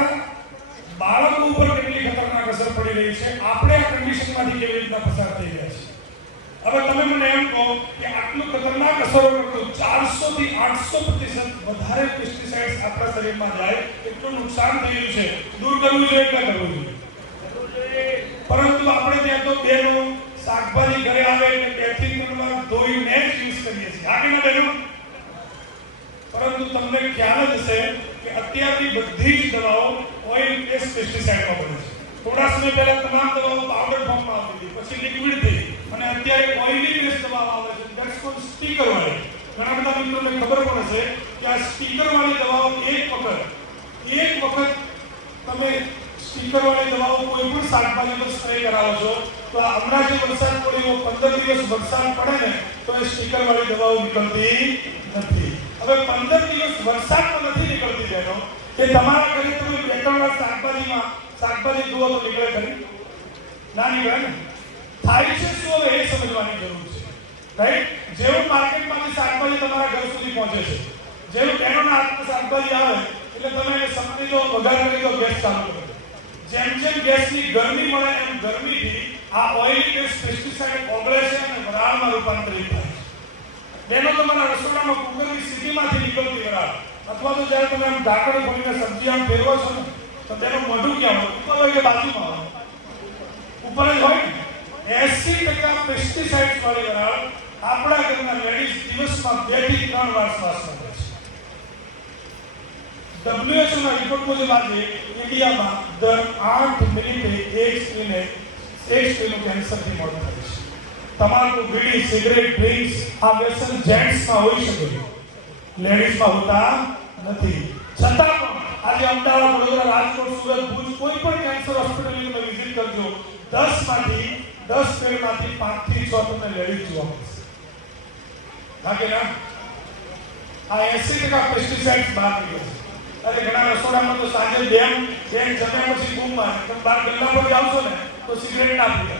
બાળકો ઉપર કેટલી ખતરનાક અસર પડી રહી છે. આપણે આ કન્ડિશનમાંથી કેવી રીતના પસાર થઈ રહ્યા છીએ. હવે તમે મને એમ કહો કે આટલું ખતરનાક અસરો કરતું 400 થી 800% વધારે પેસ્ટિસાઇડ્સ આપણા શરીરમાં જાય એટલું નુકસાન થઈ રહ્યું છે. દૂર કરવું જોઈએ કે ન કરવું જોઈએ? પરંતુ આપણે ત્યાં તો બેનો શાકભાજી ઘરે આવે એટલે 2 થી 3 વાર ધોઈને જ યુઝ કરીએ છીએ. હા કે ના બેનો? પરંતુ તમને ખ્યાલ જ હશે કે અત્યારની બધી જ દવાઓ ઓઇલ બેઝ પેસ્ટિસાઇડમાં બને છે. થોડા સમય પહેલા તમામ દવાઓ પાવડર ફોર્મમાં આવતી હતી, પછી લિક્વિડ થઈ અને અત્યારે ઓઇલી બેઝ દવાઓ આવે છે. ધેટ્સ કોલ્ડ સ્ટીકર વાળી. ઘણા બધા મિત્રોને ખબર પણ હશે કે આ સ્ટીકર વાળી દવાઓ એક વખત તમે સ્ટીકર વાળી દવાઓ કોઈ પણ શાકભાજી પર સ્પ્રે કરાવો છો તો આ હમણાં જે વરસાદ પડ્યો 15 દિવસ વરસાદ પડે ને તો એ સ્ટીકર વાળી દવાઓ નીકળતી નથી. હવે 15 દિવસ વરસાદ તો નથી નીકળતી બહેનો કે તમારા ઘરે તમે 2-3 વાર શાકભાજીમાં શાકભાજી ધોવો તો નીકળે ખરી? ના નીકળે ને. થાય છે શું હવે એ સમજવાની જરૂર છે, રાઈટ? જેવું માર્કેટમાંથી શાકભાજી તમારા ઘર સુધી પહોંચે છે, જેવું તેનોના હાથમાં શાકભાજી આવે એટલે તમે એને સમજી દો, વઘાર કરી દો, ગેસ ચાલુ કરો. જેમ જેમ ગેસની ગરમી મળે એમ ગરમીથી આ ઓઇલી ગેસ પેસ્ટિસાઇડ ઓગળે છે અને વરાળમાં રૂપાંતરિત થાય છે. તેનો તમારા રસોડામાં કુકરની સીટીમાંથી નીકળતી વરાળ અથવા તો જ્યારે તમે આમ ઢાંકણ ખોલીને સબ્જી આમ ફેરવો છો ને તો તેનું મોઢું ક્યાં હોય? ઉપર હોય કે બાજુમાં હોય? ઉપર જ હોય ને. 80% પેસ્ટિસાઇડ્સ વાળી વરાળ આપણા ઘરના લેડીઝ દિવસમાં 2 થી 3 વાર શ્વાસમાં લે છે. WHO ના રિપોર્ટ મુજબ આજે ઇન્ડિયામાં દર 8 મિનિટે એક સ્ત્રીનું કેન્સરથી મોત થાય છે. તમાકુ, બીડી, સિગરેટ, ડ્રિંક્સ આ વ્યસન જેન્ટ્સમાં હોઈ શકે, લેડીઝમાં હોતા નથી. છતાં પણ આજે અમદાવાદ, વડોદરા, રાજકોટ, સુરત, ભુજ કોઈ પણ કેન્સર હોસ્પિટલની તમે વિઝિટ કરજો, 10 પેડમાંથી 5 થી 6 તમને લેડીઝ જોવા મળશે. બાકી ના આ 80% પેસ્ટિસાઇડ્સ બહાર નીકળે છે. અરે ઘણા રસોડામાં તો સાંજે બેન જમ્યા પછી બૂમ મારે, તમે બહાર ગલ્લા પર જાવ છો ને તો સિગરેટ ના પીતા,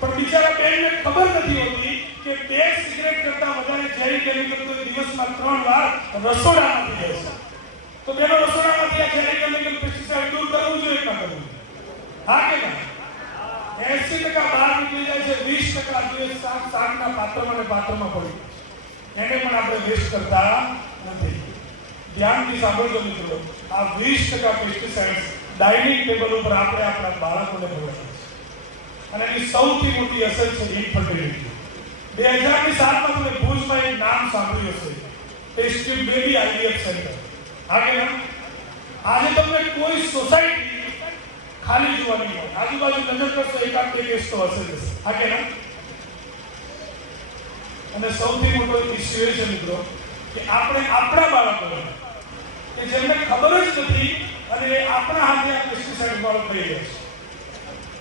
પણ બિચારા બેનને ખબર નથી હોતી કે 2 સિગરેટ કરતા વધારે ઝેરી કેમિકલ તો દિવસમાં 3 વાર રસોડામાંથી જાય છે. તો બેનો રસોડામાંથી આ ઝેરી કેમિકલ પેસ્ટિસાઇડ દૂર કરવું જોઈએ કે ના કરવું? હા કે ના? 80% બહાર નીકળી જાય છે, 20% જે શાકના પાત્રમાં પડી એને પણ આપણે વેસ્ટ કરતા નથી. ધ્યાનથી સાંભળજો મિત્રો, આ 20% પેસ્ટિસાઇડ્સ ડાઇનિંગ ટેબલ ઉપર આપણે આપણા બાળકોને ખવડાવીએ છીએ અને એની સૌથી મોટી અસર છે ઇન્ફર્ટિલિટી. 2007માં તમે ભુજમાં એક નામ સાંભળ્યું હશે, ટેસ્ટી બેબી IVF સેન્ટર. આજે તમને કોઈ સોસાયટી ખાલી જોવાની મળે, આજુબાજુ નજર કરશો એકાદ બે કેસ તો હશે જ. આજે અને સૌથી મોટો ઇશ્યુ એ છે મિત્રો કે આપણે આપણા બાળકોને કે જેમને ખબર જ નથી અને આપણા હાથે આ પેસ્ટિસાઇડ વાળો થઈ રહ્યા છે.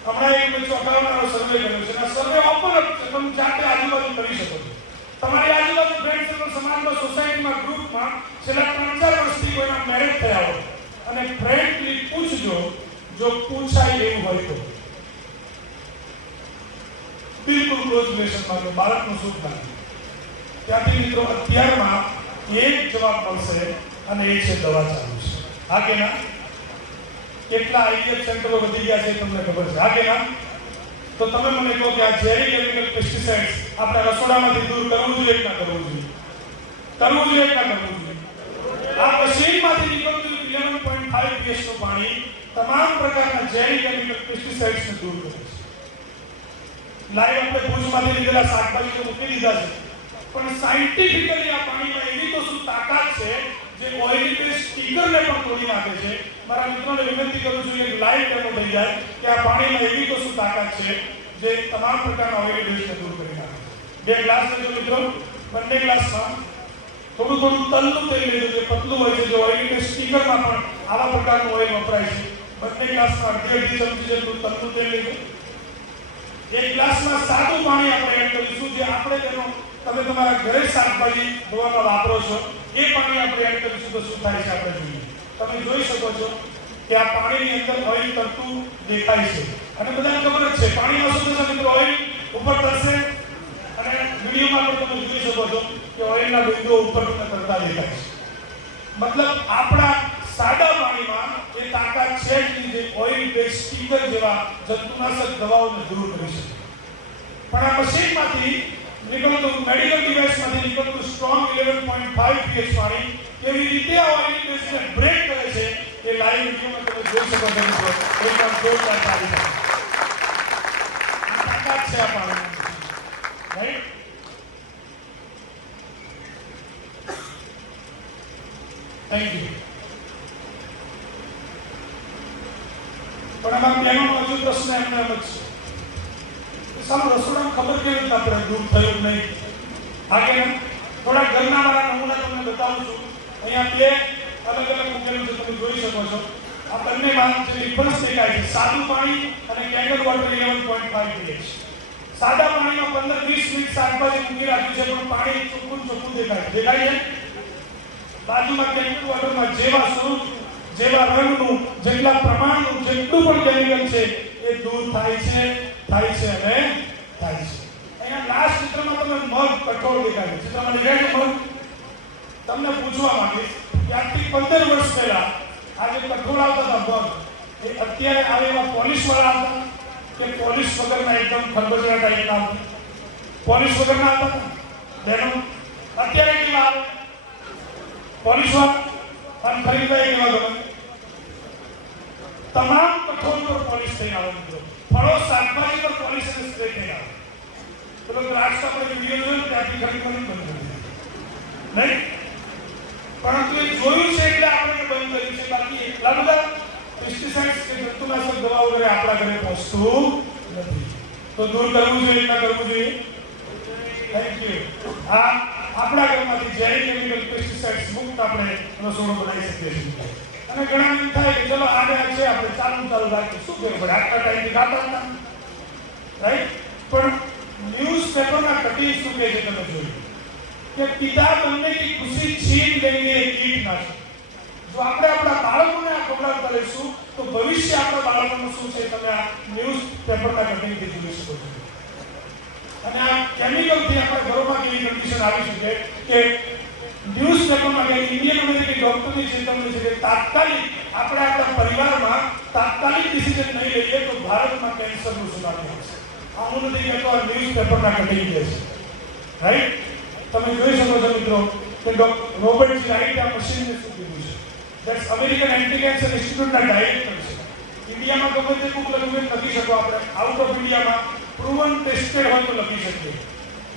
હમણાં એક મેં ચોંકાવનારો સર્વે કર્યો છે, આ સર્વે ઓપન અપ છે, તમે જાતે આજુબાજુ કરી શકો છો. તમારી આજુબાજુ ફ્રેન્ડ સર્કલ, સમાજમાં, સોસાયટીમાં, ગ્રુપમાં છેલ્લા 3-4 વર્ષથી કોઈના મેરેજ થયા હોય અને ફ્રેન્ડલી પૂછજો, જો પૂછાય એવું હોય તો બિલકુલ ક્લોઝ રિલેશનમાં તો બાળકનું સુખ નથી. ત્યાંથી મિત્રો અત્યારમાં એક જવાબ મળશે અને એ છે દવા ચાલુ છે. હા કે ના? કેટલા IVF સેન્ટરો વધી ગયા છે તમને ખબર છે? હા કે ના? તો તમે મને કહો કે આ ઝેરી કેમિકલ પેસ્ટિસાઇડ્સ આપણા રસોડામાંથી દૂર કરવું જોઈએ કે ના કરવું જોઈએ? કરવું જોઈએ કે ના કરવું જોઈએ? આ મશીનમાંથી નીકળતું 11.5 pH નું પાણી તમામ પ્રકારના ઝેરી કેમિકલ પેસ્ટિસાઇડ્સને દૂર કરે છે. લાઈવ આપણે ભુજમાંથી લીધેલા શાકભાજી તો મૂકી દીધા છે, પણ સાયન્ટિફિકલી આ પાણીમાં એવી તો શું તાકાત છે જે ઓઇલી બેઝ સ્ટીકરને પણ તોડી નાખે છે. મારા મિત્રોને વિનંતી કરું છું કે લાઈવ ડેમો થઈ જાય કે આ પાણીમાં એવી તો શું તાકાત છે જે તમામ પ્રકારના ઓઇલી બેઝને દૂર કરી નાખે છે. 2 ગ્લાસ લેજો મિત્રો, બંને ગ્લાસમાં થોડું તલનું તેલ લેજો, જે પતલું હોય છે, જે ઓઇલી બેઝ સ્ટીકરમાં પણ આવા પ્રકારનું ઓઇલ વપરાય છે. બંને ગ્લાસમાં 2.5 ચમચી જેટલું તલનું તેલ લેજો. 1 ગ્લાસમાં સાદું પાણી આપણે એડ કરીશું, જે આપણે તમે તમારા ઘરે શાકભાજી ધોવામાં વાપરો છો એ પાણી આપણે એડ કરીશું તો શું થાય છે આપણે જોઈએ. તમે જોઈ શકો છો કે આ પાણીની અંદર ઓઇલ તરતું દેખાય છે અને બધાને ખબર જ છે પાણીમાં શું થશે મિત્રો, ઓઇલ ઉપર તરશે અને વિડીયોમાં પણ તમે જોઈ શકો છો કે ઓઇલના બિંદુઓ ઉપર તમને તરતા દેખાય છે. મતલબ આપણા સાદા પાણીમાં એ તાકાત છે કે જે ઓઇલ બેઝ સ્ટીકર જેવા જંતુનાશક દવાઓને દૂર કરી શકે. પણ આ મશીનમાંથી નીકળતું, મેડિકલ ડિવાઇસમાંથી નીકળતું સ્ટ્રોંગ 11.5 pH પાણી કેવી રીતે આ ઓઇલી બેઝને બ્રેક કરે છે એ લાઈવ વિડીયોમાં તમે જોઈ શકો છો. એકદમ જોરદાર તારીખ આ તાકાત છે આ પાણીની, રાઈટ? Thank you. પણ આમાં બેનો હજુ પ્રશ્ન એમને એમ જ છે, સારું રસોડામાં ખબર કેવી રીતે આપણે દૂર થયું નહીં? હા કે ના? થોડા ઘરના મારા નમૂના તમને બતાવું છું. અહીંયા 2 અલગ મૂકેલું છે, તમે જોઈ શકો છો. આ બંનેમાં જે ડિફરન્સ દેખાય છે, સાદું પાણી અને કેન્ડલ વોટર 11.5 pH. સાદા પાણીમાં 15-20 મિનિટ શાકભાજી મૂકી રાખ્યું છે પણ પાણી ચોખ્ખું દેખાય છે. બાજુમાં કેન્ડલ વોટરમાં જેવા સ્વરૂપ જેવા રંગનું, જેટલા પ્રમાણનું જેટલું પણ કેમિકલ છે એ દૂર થાય છે અને થાય છે. અહીંયા લાસ્ટ ચિત્રમાં તમે મગ કઠોળ દેખાય છે. ચિત્રમાં દેખાય છે મગ. તમને પૂછવા માંગીશ કે આજથી 15 વર્ષ પહેલા આ જે કઠોળ આવતા હતા મગ, એ અત્યારે આવે એવા પોલિશ વાળા આવતા કે પોલિશ વગરના એકદમ ખરબચડા ટાઈપના આવતા? પોલિશ વગરના આવતા બેનો. અત્યારે કેવા આવે? પોલિશ વાળા. અને ખરીદવા કેવા ગમે? તમામ કઠોળ પર પોલિશ થઈને આવે મિત્રો. ફળો શાકભાજી પર પોલિશ અને સ્પ્રે થઈને આવે. પેલો દ્રાક્ષ આપણે વિડીયો જોયો ત્યાંથી ખરીદવાનું બંધ કરી દીધું નહીં, પરંતુ એ જોયું છે એટલે આપણે બંધ કર્યું છે. બાકી એટલા બધા પેસ્ટિસાઇડ્સ કે જંતુનાશક દવાઓ વગેરે આપણા ઘરે પહોંચતું નથી. તો દૂર કરવું જોઈએ, એટલા કરવું જોઈએ. Thank you. આ આપણા ઘરમાંથી જૈવિક કેમિકલ પેસ્ટિસાઇડ્સ મુક્ત આપણે રસોડો બનાવી શકીએ છીએ. અને ઘણા એમ થાય કે ચલો આગળ છે આપણે ચાલુ રાખીએ, શું કરવું પડે? આટલા ટાઈમથી ખાતા હતા રાઈટ. પણ ન્યૂઝપેપરના કટિંગ શું કહે છે તમે જોયું કે પિતા बनने की खुशी छीन लेंगे कीटनाशक. જો આપણે આપણા બાળકોને આ ખવડાવતા રહીશું તો ભવિષ્ય આપણા બાળકોનું શું છે તમે આ ન્યૂઝપેપરના કટિંગથી જોઈ શકો છો. અને આ કેમિકલથી આપણા ઘરોમાં કેવી કન્ડિશન આવી શકે કે ન્યૂઝપેપરમાં કે ઇન્ડિયન અમેરિકન ડોક્ટરની ચેતવણી છે કે તાત્કાલિક આપણે આપણા પરિવારમાં તાત્કાલિક ડિસિઝન નહીં લઈએ તો ભારતમાં કેન્સરનું સુનામી આવશે. આ હું નથી કહેતો, આ ન્યૂઝપેપરના કટિંગ છે રાઈટ. તમે જોઈ શકો છો મિત્રો કે રોબર્ટ જી રાઈટ આ મશીનને શું કીધું છે. ધેટ્સ અમેરિકન એન્ટી કેન્સર ઇન્સ્ટિટ્યૂટના ડાયરેક્ટર છે. ઇન્ડિયામાં ગમે તે બુક લખી નથી શકો આપણે, આઉટ ઓફ ઇન્ડિયામાં પ્રૂવન ટેસ્ટેડ હોય તો લખી શકીએ.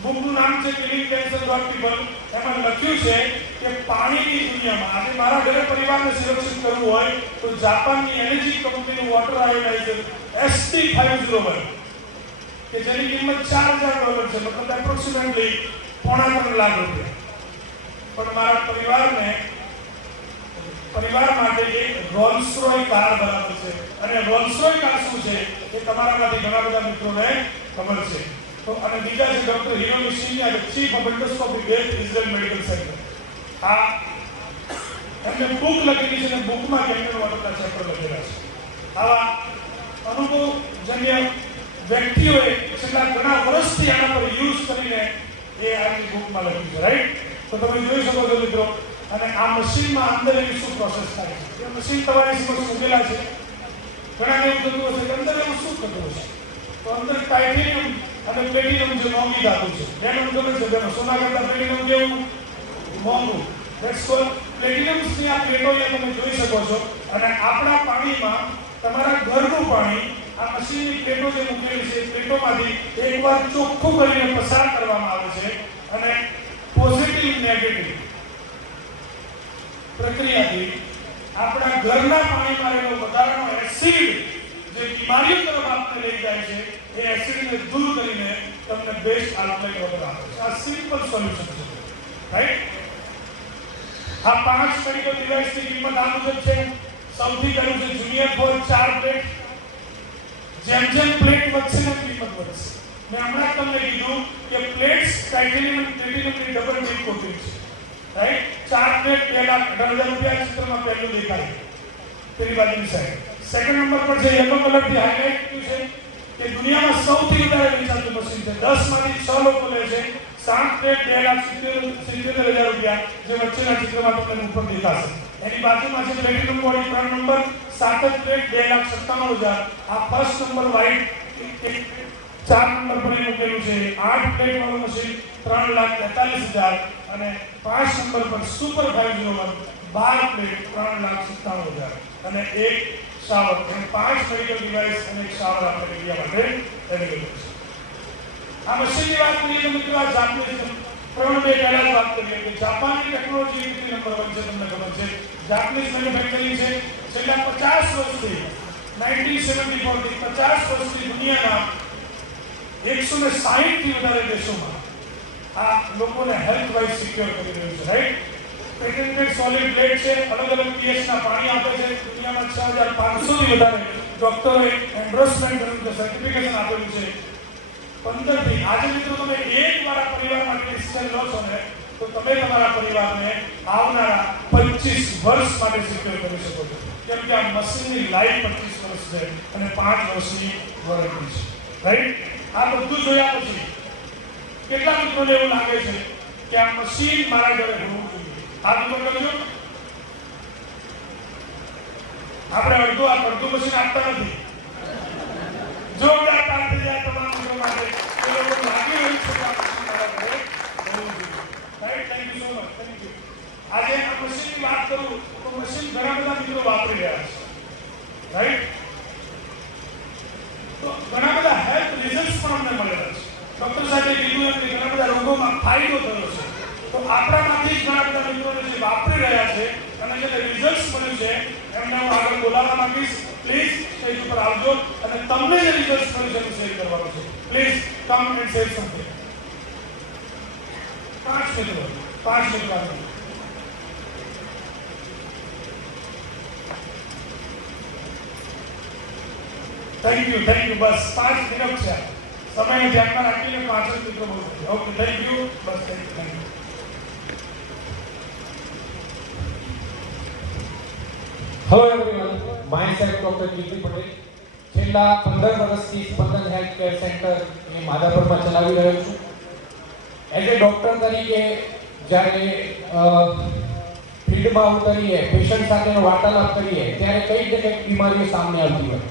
બુકનું નામ છે કિલિંગ કેન્સર ડોટ પીપલ. એમાં લખ્યું છે કે પાણીની દુનિયામાં આજે મારા ઘરે પરિવારને સુરક્ષિત કરવું હોય તો જાપાનની એનર્જી કંપનીનું વોટર આયોડાઇઝર ST501 કે જેની કિંમત $4000 છે, મતલબ એપ્રોક્સિમેટલી ₹3.25 લાખ. પણ મારા પરિવાર માટે એક રોલ્સ રોય કાર બરાબર છે. અને રોલ્સ રોય કાર શું છે એ તમારામાંથી ઘણા બધા મિત્રોને ખબર છે. તો અને બીજા છે doctor Hiromi Shinya, chief of endoscopy Beth Israel medical centre. આ એમને બુક લખેલી છે અને બુકમાં કેન્સર વાળા ચેપ્ટર લખેલા છે. આવા અનુભવજન્ય વ્યક્તિઓએ છેલ્લા ઘણા વર્ષથી આના પર યુઝ કરીને એ આની બુકમાં લખ્યું છે રાઈટ. તો તમે જોઈ શકો છો મિત્રો. અને આ મશીનમાં અંદર એવી શું પ્રોસેસ થાય છે એ મશીન તમારી સમક્ષ મૂકેલા છે. ઘણા એવું થતું હશે કે અંદર એવું શું થતું હશે? તો અંદર ટાઇટેનિયમ અને પ્લેટિનમ જે મોંઘી ધાતુ છે. જેનું ખબર છે બેનો, સોના કરતા પ્લેટિનમ કેવું મોંઘું. ધેટ્સ કોલ્ડ પ્લેટિનમ્સની આ પ્લેટો અહીંયા તમે જોઈ શકો છો. અને આપણા પાણીમાં તમારા ઘરનું પાણી આ મશીનની પ્લેટો જે મૂકેલી છે પ્લેટોમાંથી એકવાર ચોખ્ખું કરીને પસાર કરવામાં આવે છે અને પોઝિટિવ નેગેટિવ પ્રક્રિયાથી આપણા ઘરના પાણીમાં રહેલો વધારાનો એસિડ જે બીમારીઓ તરફ આપણે લઈ જાય છે એ એસિડને દૂર કરીને તમને બેસ્ટ આઉટલેટ વગર આપે છે. આ સિમ્પલ સોલ્યુશન છે રાઈટ. આ 5 મેડિકલ ડિવાઇસની કિંમત આ મુજબ છે. સૌથી પહેલું છે જુનિયર ફોર 4 પ્લેટ. જેમ પ્લેટ વધશે ને કિંમત વધશે. મેં હમણાં તમને કીધું કે પ્લેટ્સ ટાઇટેનિયમ અને પ્લેટિનમની ડબલ ડીપ કોટિંગ છે રાઈટ. 4 પ્લેટ ₹2,18,000 ચિત્રમાં પહેલું દેખાય પેલી બાજુની સાઈડ. સેકન્ડ નંબર પર છે યલો કલરથી હાઇલાઇટ કર્યું છે કે દુનિયામાં સૌથી વધારે વેચાતું મશીન છે. 10 માંથી 6 લોકો લે છે. 7 પ્લેટ ₹2,77,000 જે વચ્ચેના ચિત્રમાં તમને ઉપર દેખાશે. એની બાજુમાં છે પ્લેટિનમ બોડી 3 નંબર 7 પ્લેટ ₹2,97,000. આ ફર્સ્ટ નંબર વાઇટ 4 નંબર પર મૂકેલું છે. 8 પ્લેટ વાળું મશીન 3,43,000 અને 5 નંબર પર સુપર 501 12 પ્લેટ 3,57,000 અને એક શાવર. અને 5 મેડિકલ ડિવાઇસ અને એક શાવર આપણે ઇન્ડિયા માટે અવેલેબલ છે. આ મશીનની વાત કરીએ તો મિત્રો આ જાપાનીઝ 3 ડે પહેલા જ વાત કરીએ કે જાપાનની ટેકનોલોજી ઇન્ડસ્ટ્રી નંબર 1 છે. તમને ખબર છે જાપાનીઝ મેન્યુફેક્ચરિંગ છે. છેલ્લા 50 વર્ષથી 1974 થી 50 વર્ષથી દુનિયાના 160 થી વધારે દેશોમાં આ લોકોને હેલ્થ વાઇઝ સિક્યોર કરી રહ્યું છે રાઈટ. પેટેન્ટેડ સોલિડ પ્લેટ છે. અલગ અલગ pH ના પાણી આપે છે. દુનિયામાં 6500 થી વધારે ડોક્ટરોએ એન્ડોર્સમેન્ટ કર્યું, સર્ટિફિકેશન આપેલું છે. 15 થી આજે મિત્રો તમે એકવાર આ પરિવાર માટે ડિસિઝન લો છો ને તો તમે તમારા પરિવારને આવનારા 25 વર્ષ માટે સિક્યોર કરી શકો છો, કેમ કે આ મશીનની લાઈફ 25 વર્ષ છે અને 5 વર્ષની વોરંટી છે, રાઈટ? આ બધું જોયા પછી કેટલા મિત્રોને એવું લાગે છે કે આ મશીન મારા ઘરે હોવું જોઈએ? હાથ ઉપર કરજો. આપણે અડધું મશીન આપતા નથી. જોરદાર તાળી જાય તમામ મિત્રો માટે. એ લોકો લાગી રહ્યું છે કે આ મશીન મારા ઘરે હોવું જોઈએ, right? Thank you so much. Thank you. આજે આ મશીનની વાત કરું તો મશીન ઘણા બધા મિત્રો વાપરી રહ્યા છે, રાઈટ? તો ઘણા બધા હેલ્થ રિઝલ્ટ્સ પણ અમને મળેલા છે. ડોક્ટર સાહેબે કીધું એમ કે ઘણા બધા રોગોમાં ફાયદો થયો છે. તો આપણામાંથી જ ઘણા બધા મિત્રોને જે વાપરી રહ્યા છે અને જેને રિઝલ્ટ્સ મળ્યું છે એમને હું આગળ બોલાવવા માંગીશ. પ્લીઝ સ્ટેજ ઉપર આવજો અને તમને જે રિઝલ્ટ્સ મળ્યું છે શેર કરવાનું છે. Please come and share something. 5 મિત્રો આગળ. Thank you. બસ 5 મિનિટ છે. સમય ધ્યાનમાં રાખીને 5 જ મિત્રો બોલશે. Okay, thank you. બસ thank you. Hello everyone, myself doctor Kirti Patel. છેલ્લા 15 વર્ષથી સ્પંદન હેલ્થ કેર સેન્ટર એ માધાપરમાં ચલાવી રહ્યો છું. એઝ એ ડોક્ટર તરીકે જ્યારે ફિલ્ડમાં ઉતરીએ, પેશન્ટ સાથેનો વાર્તાલાપ કરીએ ત્યારે કંઈક ને કંઈક બીમારીઓ સામે આવતી હોય.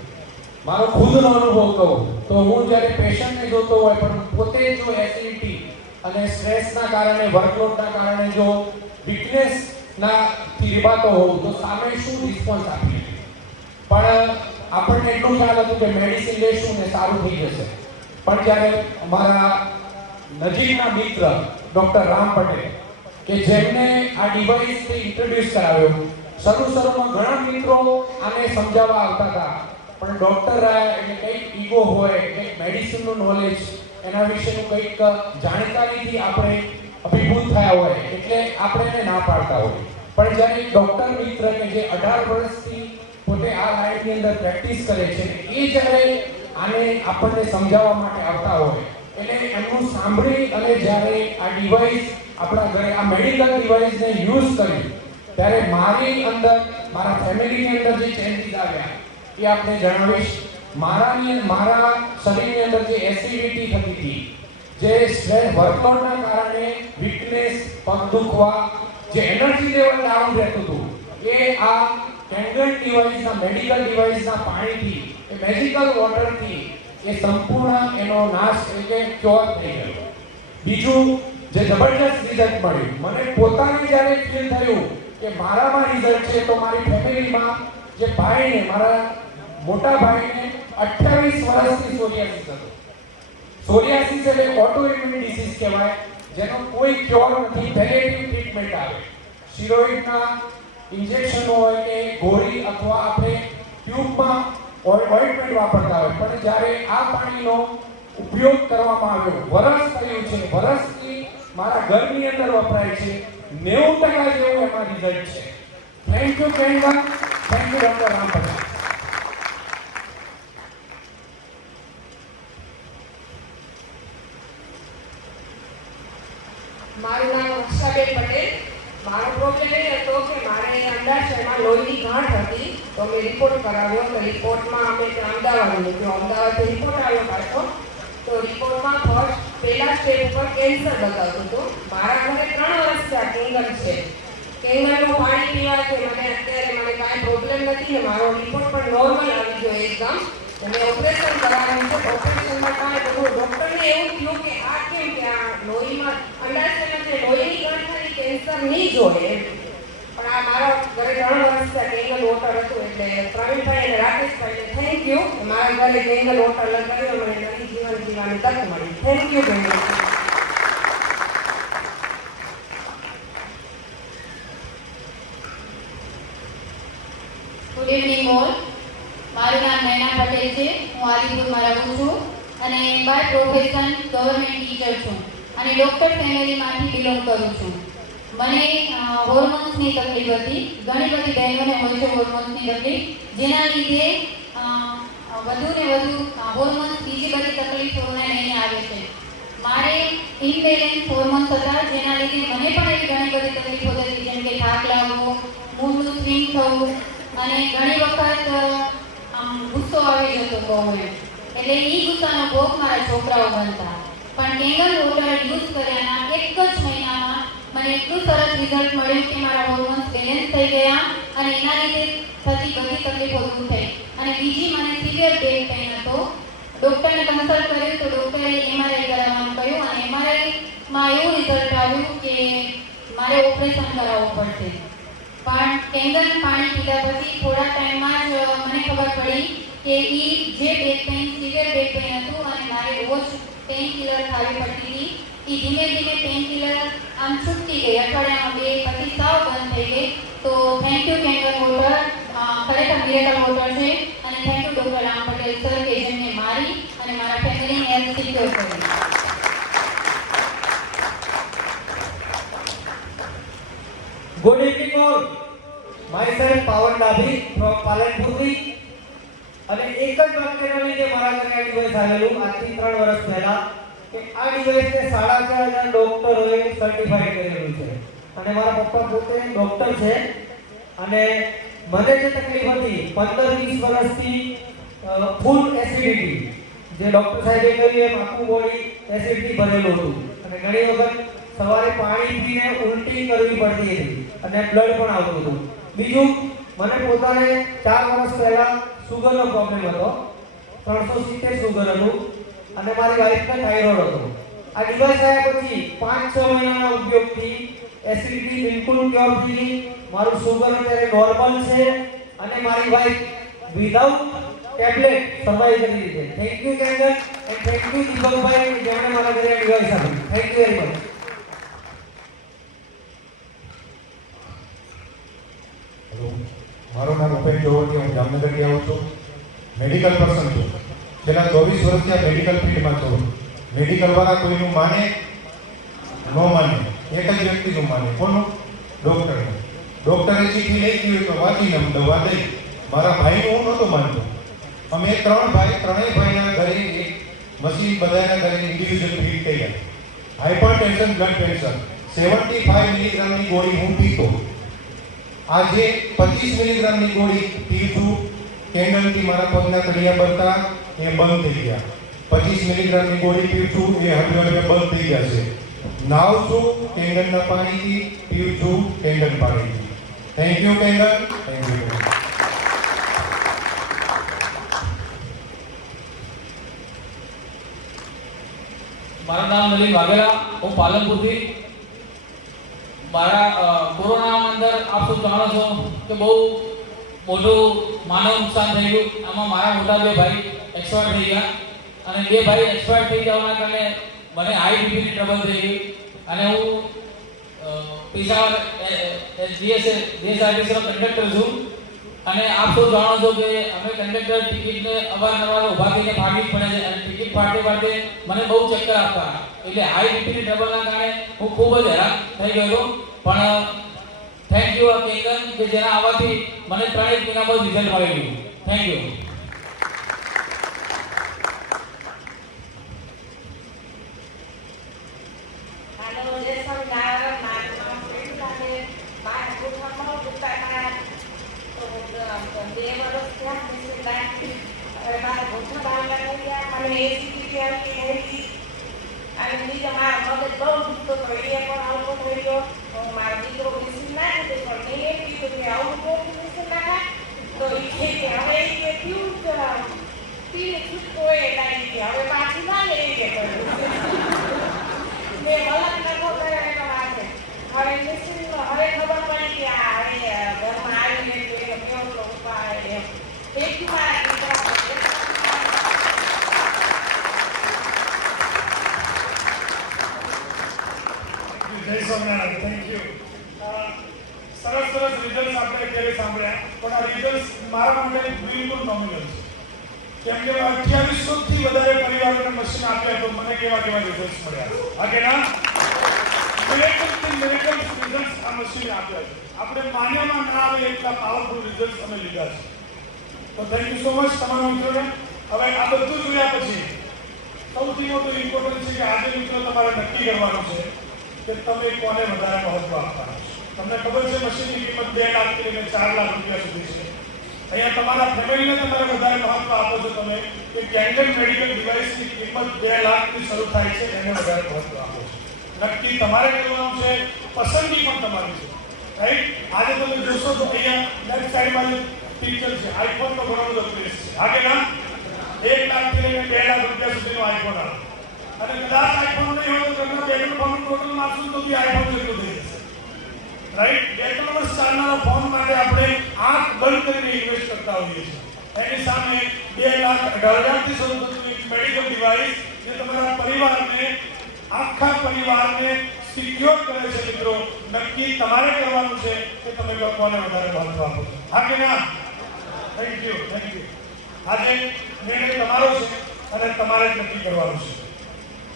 મારો ખુદનો અનુભવ કહું તો હું જ્યારે પેશન્ટને જોતો હોય પણ પોતે જો એસિડિટી અને સ્ટ્રેસના કારણે, વર્કલોડના કારણે જો વીકનેસ ના રીબાતો હોઉં તો સામે શું રિસ્પોન્સ આપીએ. પણ આપણને એટલું ખ્યાલ હતું કે મેડિસિન લેશું ને સારું થઈ જશે. પણ જ્યારે અમારા નજીકના મિત્ર ડોક્ટર રામ પટેલ કે જેમને આ ડિવાઇસથી ઇન્ટ્રોડ્યુસ કરાવ્યો, શરૂમાં ઘણા મિત્રો આને સમજાવવા આવતા હતા પણ ડોક્ટર એટલે કંઈક ઈગો હોય, કંઈક મેડિસિનનું નોલેજ, એના વિશેનું કંઈક જાણકારીથી આપણે અભિભૂત થયા હોય એટલે આપણે એને ના પાડતા હોય. પણ જ્યારે એક ડોક્ટર મિત્ર કે જે 18 વર્ષથી પોતે આ લાઈનની અંદર પ્રેક્ટિસ કરે છે એ જ્યારે આને આપણને સમજાવવા માટે આવતા હોય એટલે એમનું સાંભળી અને જ્યારે આ ડિવાઇસ આપણા ઘરે આ મેડિકલ ડિવાઇસને યુઝ કરી ત્યારે મારી અંદર, મારા ફેમિલીની અંદર જે ચેન્જીસ આવ્યા એ આપણે જણાવીશ. મારા શરીરની અંદર જે એસિડિટી થતી હતી, જે સ્ટ્રેસ, વર્કઆઉટના કારણે વીકનેસ, પગ દુખવા, જે એનર્જી લેવલ ડાઉન રહેતું હતું એ આ કેંગન ડિવાઇસના, મેડિકલ ડિવાઇસના પાણીથી, એ મેજિકલ વોટરથી એ સંપૂર્ણ એનો નાશ એટલે કે ક્યોર થઈ ગયો. બીજું જે જબરજસ્ત રિઝલ્ટ મળ્યું, મને પોતાને જ્યારે ફીલ થયું કે મારામાં રિઝલ્ટ છે તો મારી ફેમિલીમાં જે ભાઈને, મારા મોટા ભાઈને 28 વર્ષથી સોરિયાસિસ હતો. સોરિયાસિસ એટલે ઓટો ઇમ્યુન ડિસીઝ કહેવાય, જેનો કોઈ ક્યોર નથી, પેલિએટિવ ટ્રીટમેન્ટ આવે. સ્ટીરોઇડના ઇન્જેક્શન હોય કે ગોળી અથવા આપણે ટ્યુબમાં ઓઇન્ટમેન્ટ વાપરતા હોય. પણ જ્યારે આ પાણીનો ઉપયોગ કરવામાં આવ્યો, વરસ થયું છે, વરસથી મારા ઘરની અંદર વપરાય છે, 90% જેવું એમાં રિઝલ્ટ છે. Thank you Kangen, thank you doctor Ram Patel. મારું નામ વર્ષાબેન પટેલ. મારો પ્રોબ્લેમ એ હતો કે મારે અંડાશયમાં લોહીની ગાંઠ હતી તો મેં રિપોર્ટ કરાવ્યો. તો રિપોર્ટમાં અમે અમદાવાદ મૂક્યો. અમદાવાદથી રિપોર્ટ આવ્યો પાછો તો રિપોર્ટમાં પહેલા સ્ટેજ ઉપર કેન્સર બતાવતું હતું. મારા ઘરે 3 વર્ષથી આ કેંગન છે. કેંગનનું પાણી પીવાથી મને અત્યારે કાંઈ પ્રોબ્લેમ નથી ને મારો રિપોર્ટ પણ નોર્મલ આવી ગયો એકદમ. મેં ઓપરેશન કરાવ્યું છે. ઓપરેશનમાં કાંઈ બધું ડૉક્ટરને એવું થયું કે આ કેમ કે આ લોહીમાં અંડાશયમાં જે લોહીની ગાંઠની કેન્સર નહીં જોઈએ એમ. પણ આ મારા ઘરે 3 વર્ષથી કેંગલ વોટર હતું એટલે પ્રવીણભાઈ અને રાકેશભાઈને થેન્ક યુ. મારા ઘરે કેંગલ વોટર લગાવ્યો, મને નવી જીવન જીવવાની તક મળી. થેન્ક યુ બેન. Good evening all. મારું નામ નૈના પટેલ છે. હું આદિપુરમાં રહું છું અને બાય પ્રોફેશન ગવર્મેન્ટ ટીચર છું અને ડૉક્ટર ફેમિલીમાંથી બિલોંગ કરું છું. મને હોર્મોન્સની તકલીફ હતી. ઘણી બધી બહેનોને હોય છે હોર્મોન્સની તકલીફ, જેના લીધે વધુ ને વધુ હોર્મોન્સ બીજી બધી તકલીફોને લઈને આવે છે. મારે ઇમ્બેલેન્સ હોર્મોન્સ હતા, જેના લીધે મને પણ એવી ઘણી બધી તકલીફો થતી, જેમ કે થાક લાગવો, મૂડનું સ્વિંગ થવું અને ઘણી વખત આમ ગુસ્સો આવી જતો બહુ એમ. એટલે એ ગુસ્સાનો ભોગ મારા છોકરાઓ બનતા. પણ કેંગન વોટર યુઝ કર્યાના એક જ મહિનામાં મને એટલું સરસ રિઝલ્ટ મળ્યું કે મારા હોર્મોન્સ બેલેન્સ થઈ ગયા અને એના લીધે થતી બધી તકલીફો દૂર થઈ. અને બીજી મને સિવિયર બેક પેઇન હતો. ડૉક્ટરને કન્સલ્ટ કર્યું તો ડૉક્ટરે એમઆરઆઈ કરાવવાનું કહ્યું અને એમઆરઆઈમાં એવું રિઝલ્ટ આવ્યું કે મારે ઓપરેશન કરાવવું પડશે. પણ કેંગન પાણી પીધા પછી થોડા ટાઈમમાં જ મને ખબર પડી કે એ જે back pain severe back pain હતું અને મારે રોજ પેઇન કિલર ખાવી પડતી હતી, એ ધીમે ધીમે પેઇન કિલર આમ છૂટતી ગઈ. અઠવાડિયામાં 2 પછી સાવ બંધ થઈ ગઈ. તો થેન્ક યુ કેંગન વોટર, ખરેખર મિરેકલ વોટર છે. અને thank you doctor Ram Patel sir કે જેમને મારી અને મારા ફેમિલીની હેલ્થ સિક્યોર કરી. Good evening all. Myself Pawan Dabhi from Palanpuri. અને એક જ વાક્યના લીધે મારા ઘરે આ ડિવાઇસ આવેલું આજથી 3 વર્ષ પહેલા કે આ ડિવાઇસને 4,500 ડોક્ટરોએ સર્ટિફાઈડ કરેલું છે. અને મારા પપ્પા પોતે ડોક્ટર છે અને મને જે તકલીફ હતી 15-20 વર્ષથી ફૂલ એસિડિટી, જે ડોક્ટર સાહેબે કહ્યું એમ આખું બોડી એસિડથી ભરેલું હતું અને ઘણી વખત સવારે પાણી પીને ઉલટી કરવી પડતી હતી અને બ્લડ પણ આવતું હતું. બીજું, મને પોતાને 4 વર્ષ પહેલા સુગરનો પ્રોબ્લેમ હતો, 370 સુગર હતું અને મારી વાઈફને થાઇરોઇડ હતો. આ ડિવાઇસ આવ્યા પછી 5-6 મહિનાના ઉપયોગથી એસિડિટી બિલકુલ ક્યોર થઈ ગઈ. મારું સુગર અત્યારે નોર્મલ છે અને મારી વાઈફ વિધાઉટ ટેબ્લેટ સર્વાઈવ કરી રહી છે. Thank you Kangen and thank you Deepakbhai જેમણે મારા ઘરે આ ડિવાઇસ આપી. Thank you very much. મારું નામ ઉપેન્દ્ર જોવડિયા, હું જામનગરથી આવું છું. મેડિકલ પર્સન છું. છેલ્લા 24 વર્ષથી આ મેડિકલ ફિલ્ડમાં છું. મેડિકલવાળા કોઈનું માને ન માને, એક જ વ્યક્તિનું માને. કોનું? ડૉક્ટરનું. ડૉક્ટરે ચીઠી લખી હોય તો વાંચીને દવા દઈ. મારા ભાઈનું હું નહોતો માનતો. અમે 3 ભાઈ, ત્રણેય ભાઈના ઘરે એક મશીન બધાના ઘરે ઇન્ડિવિજ્યુઅલ ફિટ કર્યા. હાઇપરટેન્શન, બ્લડ પ્રેશર 75 મિલીગ્રામની ગોળી હું પીતો. આજે 25 મિલીગ્રામની ગોળી પીઉં છું. કેંગનથી મારા પગના તળિયા બળતા એ બંધ થઈ ગયા. 25 મિલીગ્રામની ગોળી પીઉં છું, એ હળવે બંધ થઈ ગયા છે. નાવું છું કેંગનના પાણીથી, પીઉં છું કેંગન પાણીથી. Thank you Kangen, thank you. મારું નામ નલીન વાઘેલા, હું પાલનપુરથી. મારા કોરોનાની અંદર આપ સૌ જાણો છો કે બહુ મોટું માનવ નુકસાન થઈ ગયું. આમાં મારા મોટા 2 ભાઈ એક્સપાયર થઈ ગયા અને 2 ભાઈ એક્સપાયર થઈ જવાના કારણે મને હાઈ બીપીની ટ્રબલ થઈ ગઈ અને હું પેશાવર જીએસઆરટીસીનો કંડક્ટર છું. અને આપ સૌ જાણો છો કે અમે કંડક્ટર ટિકિટને અવારનવાર ઊભા થઈને ફાડવી જ પડે છે અને ટિકિટ ફાડતે મને બહુ ચક્કર આવતા. એટલે હાઈ બીપીની ટ્રબલના કારણે હું ખૂબ જ હેરાન થઈ ગયો હતો. પણ થેન્ક યુ કેંગન કે જેના આવવાથી મને 3 મહિનામાં રિઝલ્ટ મળી ગયું. Thank you. Thank you. સરસ સરસ રિઝલ્ટ આપણે અત્યારે સાંભળ્યા, પણ આ રિઝલ્ટ મારા માટે બિલકુલ નોમિનલ છે. કેમ કે 2800 થી વધારે પરિવારોને મશીન આપ્યા તો મને કેવા રિઝલ્ટ મળ્યા. હા કે ના? મિરેકલ રિઝલ્ટ આ મશીને આપ્યા છે. આપણે માન્યમાં ના આવે એટલા પાવરફુલ રિઝલ્ટ અમે લીધા છે. તો થેન્ક યુ સો મચ તમારા મિત્રોને. હવે આ બધું જોયા પછી સૌથી મોટું ઇમ્પોર્ટન્ટ છે કે આજે મિત્રો તમારે નક્કી કરવાનું છે કે તમે કોને વધારે મહત્વ આપવાનું છે. તમને ખબર છે મશીનની કિંમત 2 લાખથી લઈને 4 લાખ રૂપિયા સુધી છે. અહીંયા તમારા ફેમિલીને તમારે વધારે મહત્વ આપો છો તમે કે કેન્ડલ મેડિકલ ડિવાઇસની કિંમત 2 લાખથી શરૂ થાય છે એને વધારે મહત્વ આપો છો. નક્કી તમારે કરવાનું છે, પસંદગી પણ તમારી છે, રાઈટ. આજે તમે જોશો તો અહીંયા લેફ્ટ સાઈડમાં જે પિક્ચર છે આઈફોન તો ઘણો બધો ક્રેઝ છે. હા કે ના? 1 લાખથી લઈને 2 લાખ રૂપિયા સુધીનો આઈફોન આવે અને કદાચ આઈફોન નહીં હોય તો ઘરના બેનું ફોન ટોટલ મારશું તો બી આઈફોન જેટલું થઈ જશે, રાઈટ. 2-3 વર્ષ ચાલનારા ફોન માટે આપણે આંખ બંધ કરીને ઇન્વેસ્ટ કરતા હોઈએ છીએ. એની સામે 2,18,000 થી શરૂ થતું એક મેડિકલ ડિવાઇસ જે તમારા પરિવારને, આખા પરિવારને સિક્યોર કરે છે. મિત્રો નક્કી તમારે કરવાનું છે કે તમે કોને વધારે મહત્વ આપો છો. હા કે ના? Thank you. આજે નિર્ણય તમારો છે અને તમારે જ નક્કી કરવાનું છે.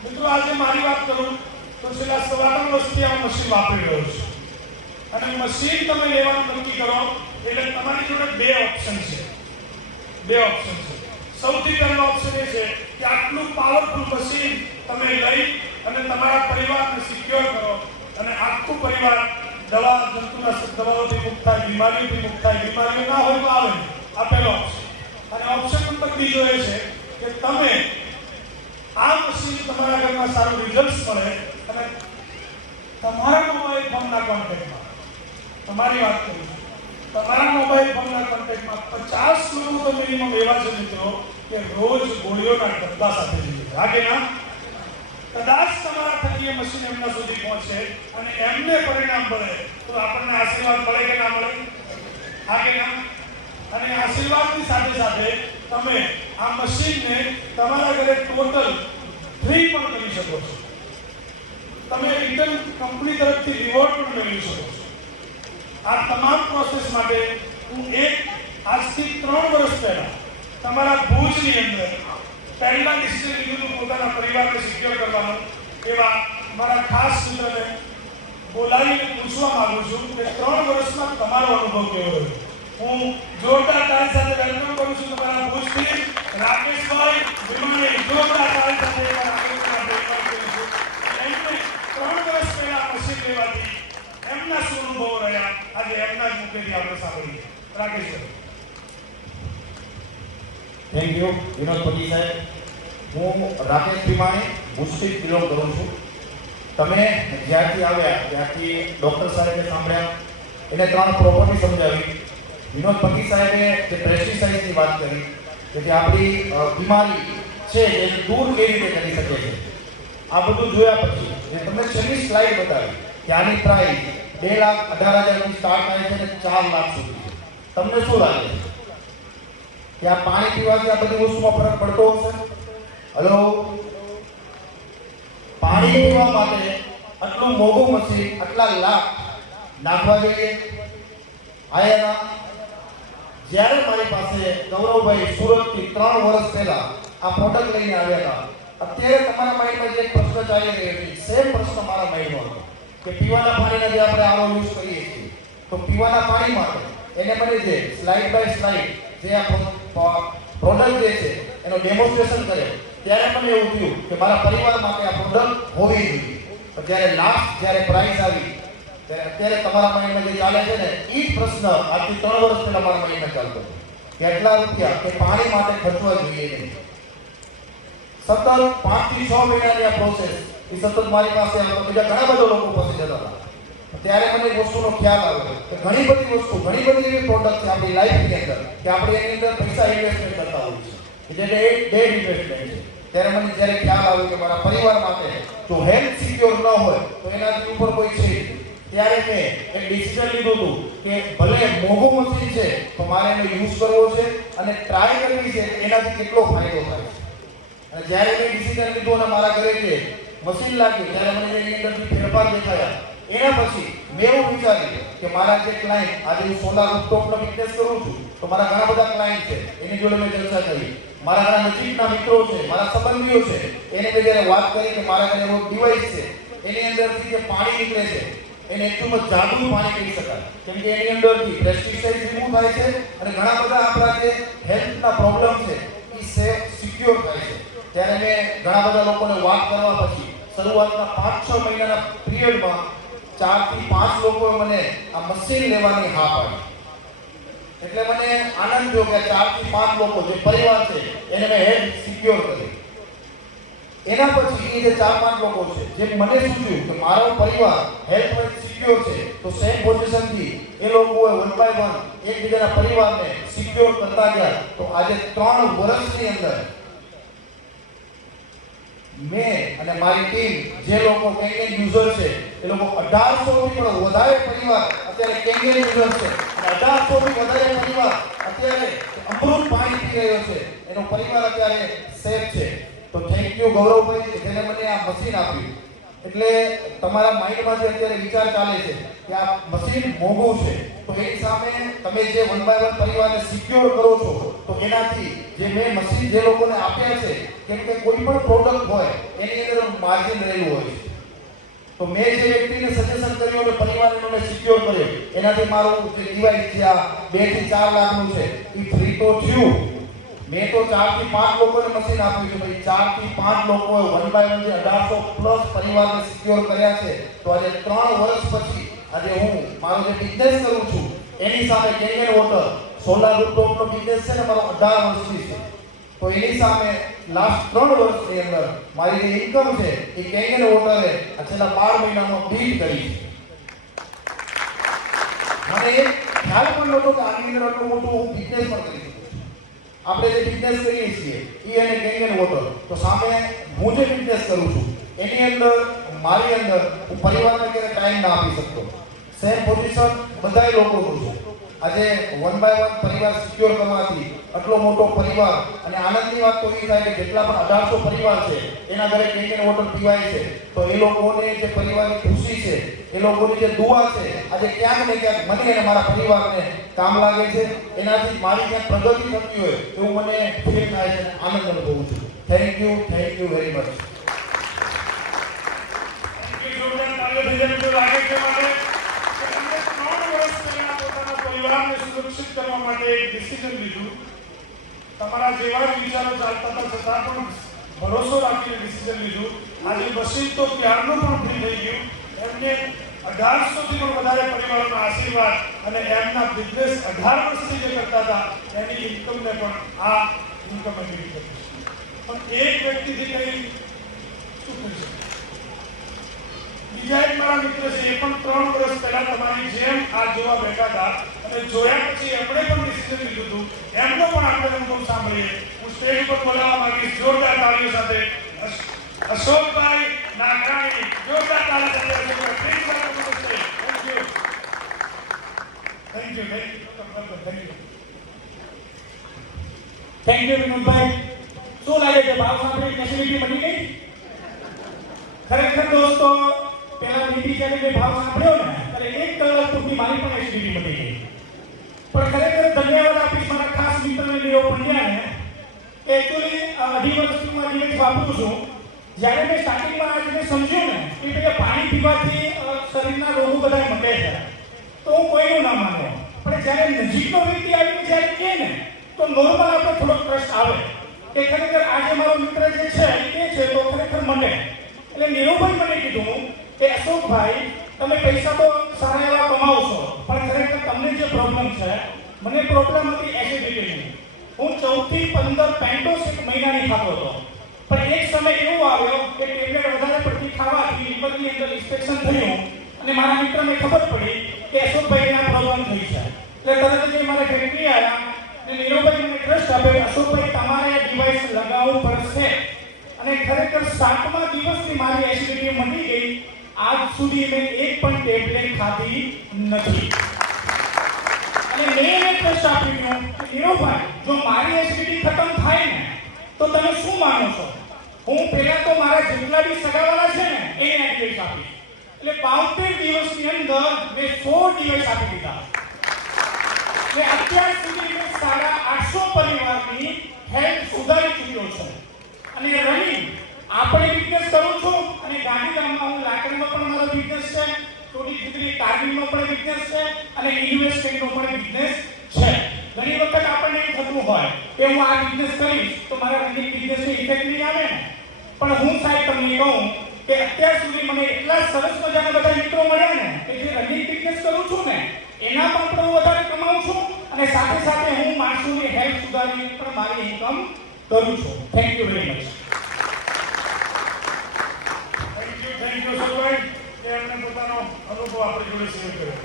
મિત્રો આજે મારી વાત કરું તો છેલ્લા 3.5 વર્ષથી આ મશીન વાપરી રહ્યો છું અને મશીન તમે લેવાનું નક્કી કરો એટલે તમારી જોડે 2 ઓપ્શન છે. સૌથી પહેલો ઓપ્શન એ છે કે આટલું પાવરફુલ મશીન તમે લઈ અને તમારા પરિવારને સિક્યોર કરો અને આખું પરિવાર જંતુનાશક દવાઓથી મુક્ત થાય, બીમારીઓથી મુક્ત થાય. બીમારીઓ ના હોય તો આવે. આ પહેલો ઓપ્શન. અને ઓપ્શન નંબર બીજો એ છે કે તમે આ મશીન તમારા ઘરમાં સારું રિઝલ્ટ મળે અને તમારા મોબાઈલ ફોનના કોન્ટેક્ટમાં, તમારી વાત કરું છું, તમારા મોબાઈલ ફોનના કોન્ટેક્ટમાં 50 લોકો તો મિનિમમ એવા છે મિત્રો કે રોજ ગોળીઓના ડબ્બા સાથે જીવે. હા કે ના? કદાચ તમારા થકી એ મશીન એમના સુધી પહોંચે અને એમને પરિણામ મળે તો આપણને આશીર્વાદ મળે કે ના મળે? હા કે ના? અને આશીર્વાદની સાથે સાથે તમે આ મશીનને તમારા ઘરે ટોટલ ફ્રી પણ કરી શકો છો. તમે રિટર્ન કંપની તરફથી રિવોર્ડ પણ મેળવી શકો છો. આ તમામ પ્રોસેસ માટે હું આજથી 3 વર્ષ પહેલા તમારા ભુજની અંદર પહેલા ડિસિઝન લીધું પોતાના પરિવારને સિક્યોર કરવાનું. એવા મારા ખાસ મિત્રને બોલાવીને પૂછવા માંગુ છું કે 3 વર્ષમાં તમારો અનુભવ કેવો રહ્યો. હું જોરદાર તાળી સાથે વેલકમ કરું છું તમારા ભુજથી રાકેશભાઈ વિમાણી. જોરદાર તાળી સાથે રાકેશભાઈ વેલકમ કરું છું. એમને 3 વર્ષ પહેલા મશીન લેવાથી એમના શું અનુભવો રહ્યા આજે એમના જ મુખેથી આપણે સાંભળીએ. રાકેશભાઈ. થેન્ક યુ વિનોદ પતિ સાહેબ. હું રાકેશ વિમાણી ભુજથી બિલોંગ કરું છું. તમે જ્યારથી આવ્યા ત્યારથી ડૉક્ટર સાહેબે સાંભળ્યા, એને 3 પ્રોપર્ટી સમજાવી. વિનોદ પતિ સાહેબે જે પેસ્ટિસાઇડની વાત કરી કે જે આપણી બીમારી છે એ દૂર કેવી રીતે કરી શકે છે, આ બધું જોયા પછી જે તમને છેલ્લી સ્લાઇડ બતાવી કે આની પ્રાઇસ 2,18,000 થી સ્ટાર્ટ થાય છે અને 4 લાખ સુધી છે. તમને શું લાગે છે કે આ પાણી પીવાથી આ બધી વસ્તુમાં ફરક પડતો હશે? હલો, પાણી પીવા માટે આટલું મોંઘું મશીન આટલા લાખ નાખવા જોઈએ? આયા જ્યારે મારી પાસે ગૌરવભાઈ સુરતથી 3 વર્ષ પહેલા આ પ્રોડક્ટ લઈને આવ્યા હતા, અત્યારે તમારા માઇન્ડમાં જે પ્રશ્ન ચાલી રહ્યો છે સેમ પ્રશ્ન મારા માઇન્ડમાં હતો કે પીવાના પાણીના જે આપણે આરો યુઝ કરીએ છીએ તો પીવાના પાણી માટે એને મને જે સ્લાઇડ બાય સ્લાઇડ જે આ પ્રોડક્ટ જે છે એનો ડેમોન્સ્ટ્રેશન કરે ત્યારે મને એવું થયું કે મારા પરિવાર માટે આ પ્રોડક્ટ હોવી જોઈએ. જ્યારે પ્રાઇસ આવી અત્યારે તમારા માઇન્ડમાં જે ચાલે છે ને એ જ પ્રશ્ન આજથી 3 વર્ષ પહેલા મારા માઇન્ડમાં ચાલતો હતો. કેટલા રૂપિયા કે પાણી માટે ખર્ચવા જોઈએ નહીં. સતત 5 થી 6 મહિનાની આ પ્રોસેસ એ સતત મારી પાસે આવતો. બીજા ઘણા બધા લોકો પાસે જતા હતા. ત્યારે મને એક વસ્તુનો ખ્યાલ આવ્યો કે ઘણી બધી એવી પ્રોડક્ટ છે આપણી લાઈફની અંદર કે આપણે એની અંદર પૈસા ઇન્વેસ્ટમેન્ટ કરતા હોઈએ છીએ જે ડેડ ઇન્વેસ્ટમેન્ટ છે. ત્યારે મને જ્યારે ખ્યાલ આવ્યો કે મારા પરિવાર માટે જો હેલ્થ સિક્યોર ન હોય તો એનાથી ઉપર કોઈ છે. ત્યારે મેં એક ડિસિઝન લીધું હતું કે ભલે મોંઘું મશીન છે તો મારે એનો યુઝ કરવો છે અને ટ્રાય કરવી છે એનાથી કેટલો ફાયદો થાય છે. અને જ્યારે મેં ડિસિઝન લીધું અને મારા ઘરે જે મશીન લાગ્યું ત્યારે મને એની અંદરથી ફેરફાર દેખાયા. એના પછી મેં એવું વિચાર્યું કે મારા જે ક્લાયન્ટ આજે હું સોલાર રૂફટોપનો બિઝનેસ કરું છું તો મારા ઘણા બધા ક્લાયન્ટ છે એની જોડે મેં ચર્ચા કરી. મારા ઘણા નજીકના મિત્રો છે, મારા સંબંધીઓ છે, એને મેં જ્યારે વાત કરી કે મારા ઘરે એવો ડિવાઇસ છે એની અંદરથી જે પાણી નીકળે છે એને એકદમ જાદુ પાણી કહી શકાય કેમ કે એની અંદરથી પેસ્ટિસાઇડ રિમૂવ થાય છે અને ઘણા બધા આપણા જે હેલ્થના પ્રોબ્લેમ છે એ સિક્યોર થાય છે. ત્યારે મેં ઘણા બધા લોકોને વાત કરવા પછી શરૂઆતના 5-6 મહિનાના પિરિયડમાં 4 થી 5 લોકોએ મને આ મશીન લેવાની હા પાડી. એટલે મને આનંદ થયો કે 4 થી 5 લોકો જે પરિવાર છે એને મેં હેલ્થ સિક્યોર કરી. એના પછી એ જે 4-5 લોકો છે જે મને સૂચ્યું કે મારો પરિવાર હેલ્થ વાઇઝ સિક્યોર છે, તો સેમ પોઝિશનથી એ લોકોએ 1 બાય 1 એકબીજાના પરિવારને સિક્યોર કરતા ગયા. તો આજે 3 વર્ષની અંદર મેં અને મારી ટીમ જે લોકો કેંગેન યુઝર છે એ લોકો 1800 થી પણ વધારે પરિવાર અત્યારે કેંગેન યુઝર છે, અને 1800 થી વધારે પરિવાર અત્યારે અમૃત પાણી પી રહ્યો છે. એનો પરિવાર અત્યારે સેફ છે. તો થેન્ક યુ ગૌરવભાઈ કે જેને મને આ મશીન આપ્યું. એટલે તમારા માઇન્ડમાં જે અત્યારે વિચાર ચાલે છે કે આ મશીન મોંઘું છે, તો એની સામે તમે જે 1 બાય 1 પરિવારને સિક્યોર કરો છો, તો એનાથી જે મેં મશીન જે લોકોને આપ્યા છે, કેમ કે કોઈ પણ પ્રોડક્ટ હોય એની અંદર માર્જિન રહેલું હોય છે. તો મેં જે વ્યક્તિને સજેશન કર્યું અને પરિવારને મેં સિક્યોર કર્યો, એનાથી મારું જે ડિવાઇસ છે આ 2 થી 4 લાખનું છે એ ફ્રી તો થયું. મેં તો 4 થી 5 લોકોને મશીન આપ્યું છે. ભાઈ 4 થી 5 લોકોએ 1 બાય 1 જે 1800 પ્લસ પરિવારને સિક્યોર કર્યા છે. તો આજે 3 વર્ષ પછી આજે હું મારો જે બિઝનેસ કરું છું એની સામે કેંગેન વોટર સોલાર રૂફટોપનો બિઝનેસ છે ને મારો 18 વર્ષથી છે. તો એની સામે લાસ્ટ 3 વર્ષની અંદર મારી જે ઇન્કમ છે એ કેંગેન વોટરે આ છેલ્લા 12 મહિનામાં બીટ કરી છે. મને એ ખ્યાલ પણ નહોતો કે આની અંદર આટલું મોટું હું બિઝનેસ પણ કરી શકું. આપણે જે બિઝનેસ કરીએ છીએ એ અને કેંગેન વોટર, તો સામે હું જે બિઝનેસ કરું છું એની અંદર મારી અંદર હું પરિવારને ક્યારે ટાઈમ ના આપી શકતો. સેમ પોઝિશન બધાય લોકોનું છે. આજે 1 બાય 1 પરિવાર સિક્યોર કરવાથી આટલો મોટો પરિવાર, અને આનંદની વાત તો એ થાય કે જેટલા પણ 1800 પરિવાર છે એના ઘરે કેંગેન વોટર પીવાય છે. તો એ લોકોને જે પરિવારની ખુશી છે, એ લોકોની જે દુઆ છે, આજે ક્યાંક ને ક્યાંક મને અને મારા પરિવારને કામ લાગે છે. એનાથી મારી ક્યાંક પ્રગતિ થતી હોય એવું મને ફીલ થાય છે, આનંદ અનુભવું છું. Thank you very much. પરિવારને સુરક્ષિત કરવા માટે એક ડિસિઝન લીધું. તમારા જેવા જ વિચારો ચાલતા હતા છતાં પણ ભરોસો રાખીને ડિસિઝન લીધું. આજે મશીન તો ત્યારનું પણ ફ્રી થઈ ગયું. એમને 1800 થી પણ વધારે પરિવારોના આશીર્વાદ અને એમના બિઝનેસ 18 વર્ષથી જે કરતા હતા એની ઇન્કમને પણ આ ઇન્કમ મેળવી હતી. પણ એક વ્યક્તિથી કઈ શું કરી શકે? બીજા એક મારા મિત્ર છે, એ પણ 3 વર્ષ પહેલા તમારી જેમ આ જોવા બેઠા હતા, અને જોયા પછી એમણે પણ ડિસિઝન લીધું હતું. એમનો પણ આપણે અનુભવ સાંભળીએ. હું સ્ટેજ પર બોલાવવા માંગીશ જોરદાર તાળીઓ સાથે અશોકભાઈ નાગરાણી. જોરદાર તાળી સાથે Ashokbhai please welcome to the stage. Thank you Vinodbhai. શું લાગે છે ભાવ સાંભળી ફેસિલિટી મળી ગઈ? ખરેખર દોસ્તો, પેલા મીટિંગ જ્યારે મેં ભાવ સાંભળ્યો ને ત્યારે 1 કલાક પૂરતી મારી પણ એસિડિટી મટી ગઈ. પણ ખરેખર ધન્યવાદ આપીશ મારા ખાસ મિત્રને લેવો પંડ્યાને. એકચ્યુઅલી 2.5 વર્ષથી હું આ ડિવાઇસ વાપરું છું. જ્યારે મેં સ્ટાર્ટિંગમાં આ રીતે સમજ્યું ને કે ભાઈ પાણી પીવાથી શરીરના રોગો બધા મટે છે, તો હું કોઈનું ના માન્યો. પણ જ્યારે નજીકનો વ્યક્તિ આવીને જ્યારે કહે ને તો નોર્મલ આપણે થોડો ટ્રસ્ટ આવે કે ખરેખર આજે મારો મિત્ર જે છે એ છે તો ખરેખર મને. એટલે નીરુભાઈ મને કીધું કે અશોકભાઈ, તમે પૈસા તો સારા એવા કમાવો છો, પણ ખરેખર તમને જે પ્રોબ્લેમ છે, મને પ્રોબ્લેમ હતી એસિડિટીની. હું 14 થી 15 પેન્ટોસ એક મહિનાની ખાતો હતો. પણ એક સમય એવો આવ્યો કે ટેબ્લેટ વધારે પડતી ખાવાથી લીવરની અંદર ઇન્ફેક્શન થયું, અને મારા મિત્રને ખબર પડી કે અશોકભાઈને આ પ્રોબ્લેમ થઈ છે. એટલે તરત જ મારા ફેક્ટરી આવ્યા અને નીરુભાઈ મને ટ્રસ્ટ આપ્યો, અશોકભાઈ તમારે ડિવાઇસ લગાવવું પડશે. અને ખરેખર 7મા દિવસથી મારી એસિડિટી મટી ગઈ. આજ સુધી મેં એક પણ ટેબ્લેટ ખાધી નથી. અને મેં એને ટ્રસ્ટ આપ્યું કે નીરુભાઈ, જો મારી એસિડિટી ખતમ થાય ને તો તમે શું માનો છો? હું પહેલા તો મારા જેટલા બી સગાવાળા છે ને એને ડિવાઇસ આપીશ. એટલે 72 દિવસની અંદર મેં 100 ડિવાઇસ આપી દીધા. એટલે અત્યાર સુધી મેં 850 પરિવારની હેલ્થ સુધારી ચૂક્યો છું. અને રનિંગ આપણે બિઝનેસ કરું છું, અને ગાંધીધામમાં હું લાકડીનો પણ મારો બિઝનેસ છે, થોડી દીકરી કાર્બિનનો પણ બિઝનેસ છે, અને ઇન્વેસ્ટમેન્ટનો પણ બિઝનેસ છે. ઘણી વખત આપણને એમ થતું હોય કે હું આ બિઝનેસ કરીશ તો મારા રનિંગ બિઝનેસને ઇફેક્ટ નહીં આવે ને, પણ હું સાહેબ તમને કહું કે અત્યાર સુધી મને એટલા સરસ મજાના બધા મિત્રો મળ્યા ને કે જે રનિંગ બિઝનેસ કરું છું ને એનામાં પણ હું વધારે કમાઉં છું અને સાથે સાથે હું માણસોની હેલ્થ સુધારીને પણ મારી ઇન્કમ કરું છું. Thank you very much. Thank you સૌભાઈ કે એમણે પોતાનો અનુભવ આપણી જોડે શેર કર્યો.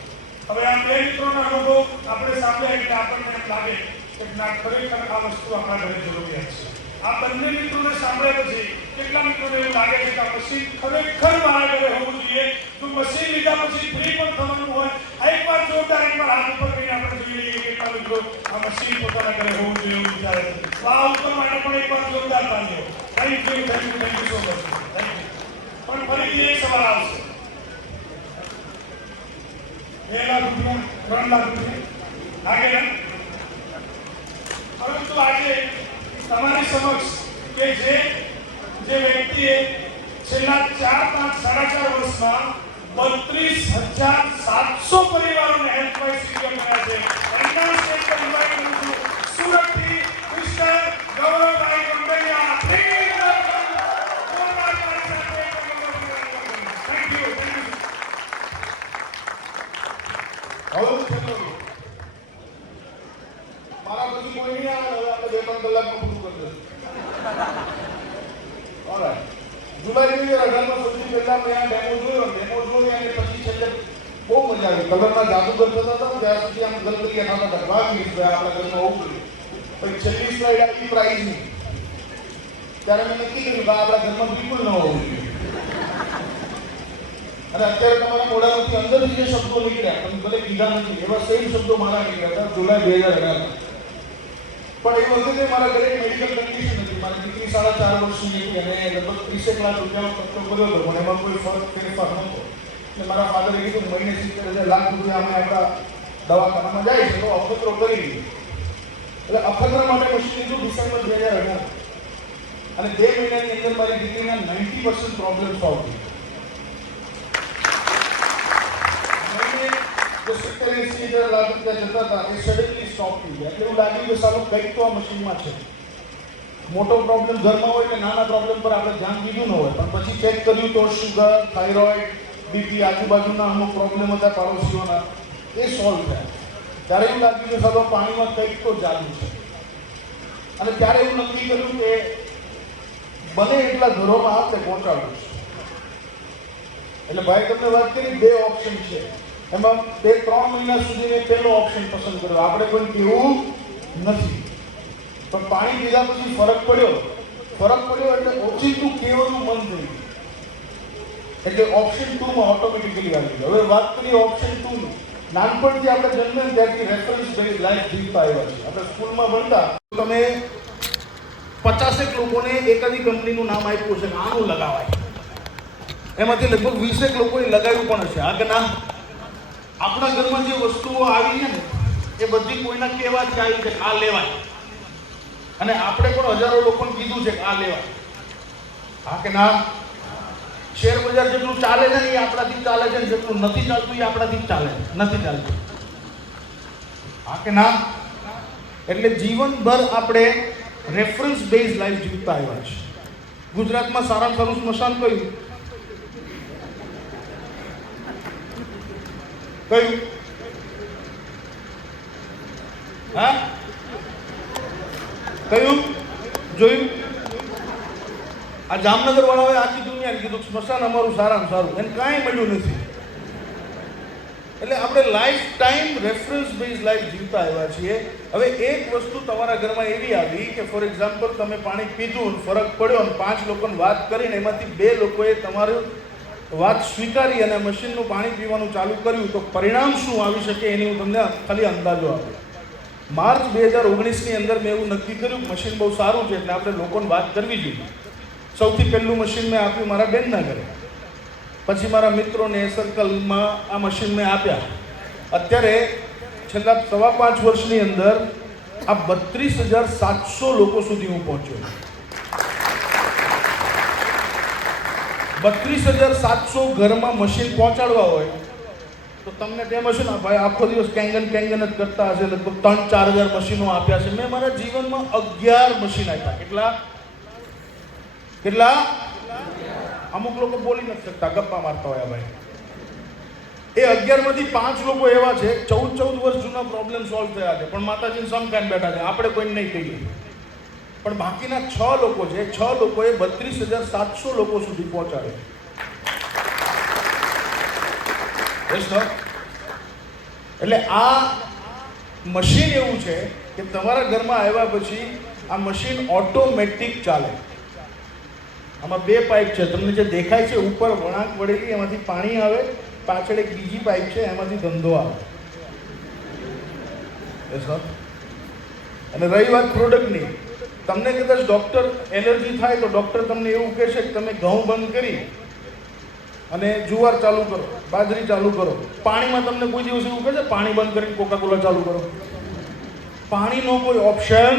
હવે આ બે મિત્રોનો અનુભવ આપણે સાંભળ્યા એટલે આપણને એમ લાગે કે ના ખરેખર આ વસ્તુ આપણા ઘરે જરૂરિયાત છે. આ બંને મિત્રોને સાંભળ્યા પછી કેટલા મિત્રોને એવું લાગે છે કે આ મશીન ખરેખર મારા ઘરે હોવું જોઈએ. જો મશીન લીધા પછી ફ્રી પણ થવાનું હોય, એકવાર જોરદાર એકવાર હાથ ઉપર કરીને આપણે જોઈએ કે કેટલા મિત્રો આ મશીન પોતાના ઘરે હોવું જોઈએ એવું વિચારે છે. આ ઉપર માટે પણ એકવાર જોરદાર તાળીઓ. Thank you so much. Thank you. પણ ફરીથી એક સવાલ આવશે. 2 લાખ રૂપિયા, 3 લાખ રૂપિયા આગળ, પરંતુ આજે તમારી સમક્ષ કે જે વ્યક્તિએ છેલ્લા 4-5-4.5 વર્ષમાં 32,700 પરિવારોને હેલ્થવાઇઝ સિક્યોર કર્યા છે. એમના સ્ટેટ પર ઇન્વાઇટ કરું છું સુરતથી મિસ્ટર ગૌરવભાઈ ગંગલિયા. મારા પછી કોઈ નહીં આવે. હવે આપણે 2-3 કલાકમાં પૂરું કરી દઈશું. ઓલરાઈટ. જુલાઈ 2018માં સૌથી પહેલા મેં આ ડેમો જોયો અને પછી છેલ્લે બહુ મજા આવી. કલરના જાદુગર થતા હતા ત્યાં સુધી આમ ગલગલિયા થતા હતા. વાહ મિસ આપણા ઘરમાં હોવું જોઈએ. પછી છેલ્લી સ્લાઇડ આપી પ્રાઇઝની. ત્યારે મેં નક્કી કર્યું કે આપણા ઘરમાં બિલકુલ ન હોવું જોઈએ. અને અત્યારે તમારા મોઢામાંથી અંદરથી જે શબ્દો નીકળ્યા તમે ભલે કીધા નથી એવા સેમ શબ્દો મારા નીકળ્યા હતા જુલાઈ 2018. પણ એ વખતે મારા ઘરે મેડિકલ કન્ડિશન હતી. મારી દીકરી 4.5 વર્ષની હતી અને લગભગ 30 લાખ રૂપિયાનો ખર્ચો કર્યો હતો પણ એમાં કોઈ ફેરફાર નહોતો. એટલે મારા ફાધરે કીધું મહિને 70,000 લાખ રૂપિયા અમે આપણા દવાખાનામાં જાય છે તો અખતરો કરી દીધો. એટલે અખતરા માટે મશીન લીધું ડિસેમ્બર 2018 અને 2 મહિનાની અંદર મારી દીકરીના 90% પ્રોબ્લેમ સોલ્વ થઈ. जो 70-80 लाख रुपया जता था એ સડનલી સ્ટોપ થઈ ગયા. એટલે એવું લાગ્યું કે સારું કંઈક તો આ મશીનમાં છે. મોટો પ્રોબ્લેમ ઘરમાં હોય કે નાના પ્રોબ્લેમ પર આપણે ધ્યાન દીધું ન હોય પણ પછી ચેક કર્યું તો શુગર, થાઇરોઇડ, બીપી, આજુબાજુના અમુક પ્રોબ્લેમ હતા પાડોશીઓના એ સોલ્વ થયા. ત્યારે એવું લાગ્યું કે સારું પાણીમાં કંઈક તો જાદુ છે. અને ત્યારે એવું નક્કી કર્યું કે બને એટલા ઘરોમાં આપણે પહોંચાડવું છે. એટલે ભાઈ તમને વાત કરી 2 ઓપ્શન છે. એમાં 2-3 મહિના સુધી મેં પહેલો ઓપ્શન પસંદ કર્યો. આપણે કોઈ કેવું નથી પણ પાણી પીધા પછી ફરક પડ્યો એટલે ઓછીતું કહેવાનું મન થઈ ગયું. એટલે ઓપ્શન 2માં ઓટોમેટિકલી આવી ગયો. હવે વાત કરીએ ઓપ્શન 2 ની. નાનપણથી આપણે જન્મે ત્યારથી રેફરન્સ બેઝ લાઈફ જીવતા આવ્યા છે. આપણે સ્કૂલમાં ભણતા તમે 50 લોકોને એકાદી કંપનીનું નામ આપ્યું છે કે આનું લગાવાય. એમાંથી લગભગ 20 લોકોએ લગાવ્યું પણ હશે. આ કે ના આપણા ઘરમાં જે વસ્તુઓ આવી છે ને એ બધી કોઈના કહેવાથી આવી છે આ લેવાય અને આપણે પણ હજારો લોકોને કીધું છે કે આ લેવાય. હા કે ના? શેર બજાર જેટલું ચાલે છે ને એ આપણાથી ચાલે છે ને જેટલું નથી ચાલતું એ આપણાથી ચાલે નથી ચાલતું. હા કે ના? એટલે જીવનભર આપણે રેફરન્સ બેઝ લાઈફ જીવતા આવ્યા છે. ગુજરાતમાં સારામાં સારું સ્મશાન કયું? હા કયું જોયું? આ જામનગર વાળાઓએ આખી દુનિયાને કીધું સ્મશાન અમારું સારામાં સારું. એને કાંઈ મળ્યું નથી. એટલે આપણે life time reference base life જીવતા આવ્યા છીએ. હવે એક વસ્તુ તમારા ઘરમાં એવી આવી કે ફોર એક્ઝામ્પલ તમે પાણી પીધું ફરક પડ્યો અને 5 લોકોને વાત કરીને એમાંથી 2 લોકોએ તમારું વાત સ્વીકારી અને મશીનનું પાણી પીવાનું ચાલુ કર્યું તો પરિણામ શું આવી શકે એની હું તમને ખાલી અંદાજો આપું. માર્ચ 2019ની અંદર મેં એવું નક્કી કર્યું કે મશીન બહુ સારું છે એટલે આપણે લોકોને વાત કરવી જોઈએ. સૌથી પહેલું મશીન મેં આપ્યું મારા બેનના ઘરે. પછી મારા મિત્રોને સર્કલમાં આ મશીન મેં આપ્યા. અત્યારે છેલ્લા 5.5 વર્ષની અંદર આ 32,700 લોકો સુધી હું પહોંચ્યો. 32,700 ઘરમાં મશીન પહોંચાડવા હોય તો તમને તેમ હશે ને ભાઈ આખો દિવસ કેંગન જ કરતા હશે, લગભગ 3-4 હજાર મશીનો આપ્યા છે. મેં મારા જીવનમાં 11 મશીન આપ્યા. કેટલા? અમુક લોકો બોલી નથી શકતા, ગપ્પા મારતા હોય ભાઈ. એ 11 માંથી 5 લોકો એવા છે 14 વર્ષ જૂના પ્રોબ્લેમ સોલ્વ થયા છે, પણ માતાજીને સમકાન બેઠા છે, આપણે કોઈને નહીં કહીએ. પણ બાકીના 6 લોકો છે, 6 લોકોએ 32,700 લોકો સુધી પહોંચાડે. એટલે આ મશીન એવું છે કે તમારા ઘરમાં આવ્યા પછી આ મશીન ઓટોમેટિક ચાલે. આમાં 2 પાઇપ છે, તમને જે દેખાય છે ઉપર વળાંક વળેલી, એમાંથી પાણી આવે, પાછળ એક બીજી પાઇપ છે, એમાંથી ધંધો આવે. અને રહી વાત પ્રોડક્ટની, તમને કદાચ ડૉક્ટર એલર્જી થાય તો ડૉક્ટર તમને એવું કહેશે કે તમે ઘઉં બંધ કરી અને જુવાર ચાલુ કરો, બાજરી ચાલુ કરો. પાણીમાં તમને કોઈ દિવસ એવું કહે છે પાણી બંધ કરીને કોકાકોલા ચાલુ કરો? પાણીનો કોઈ ઓપ્શન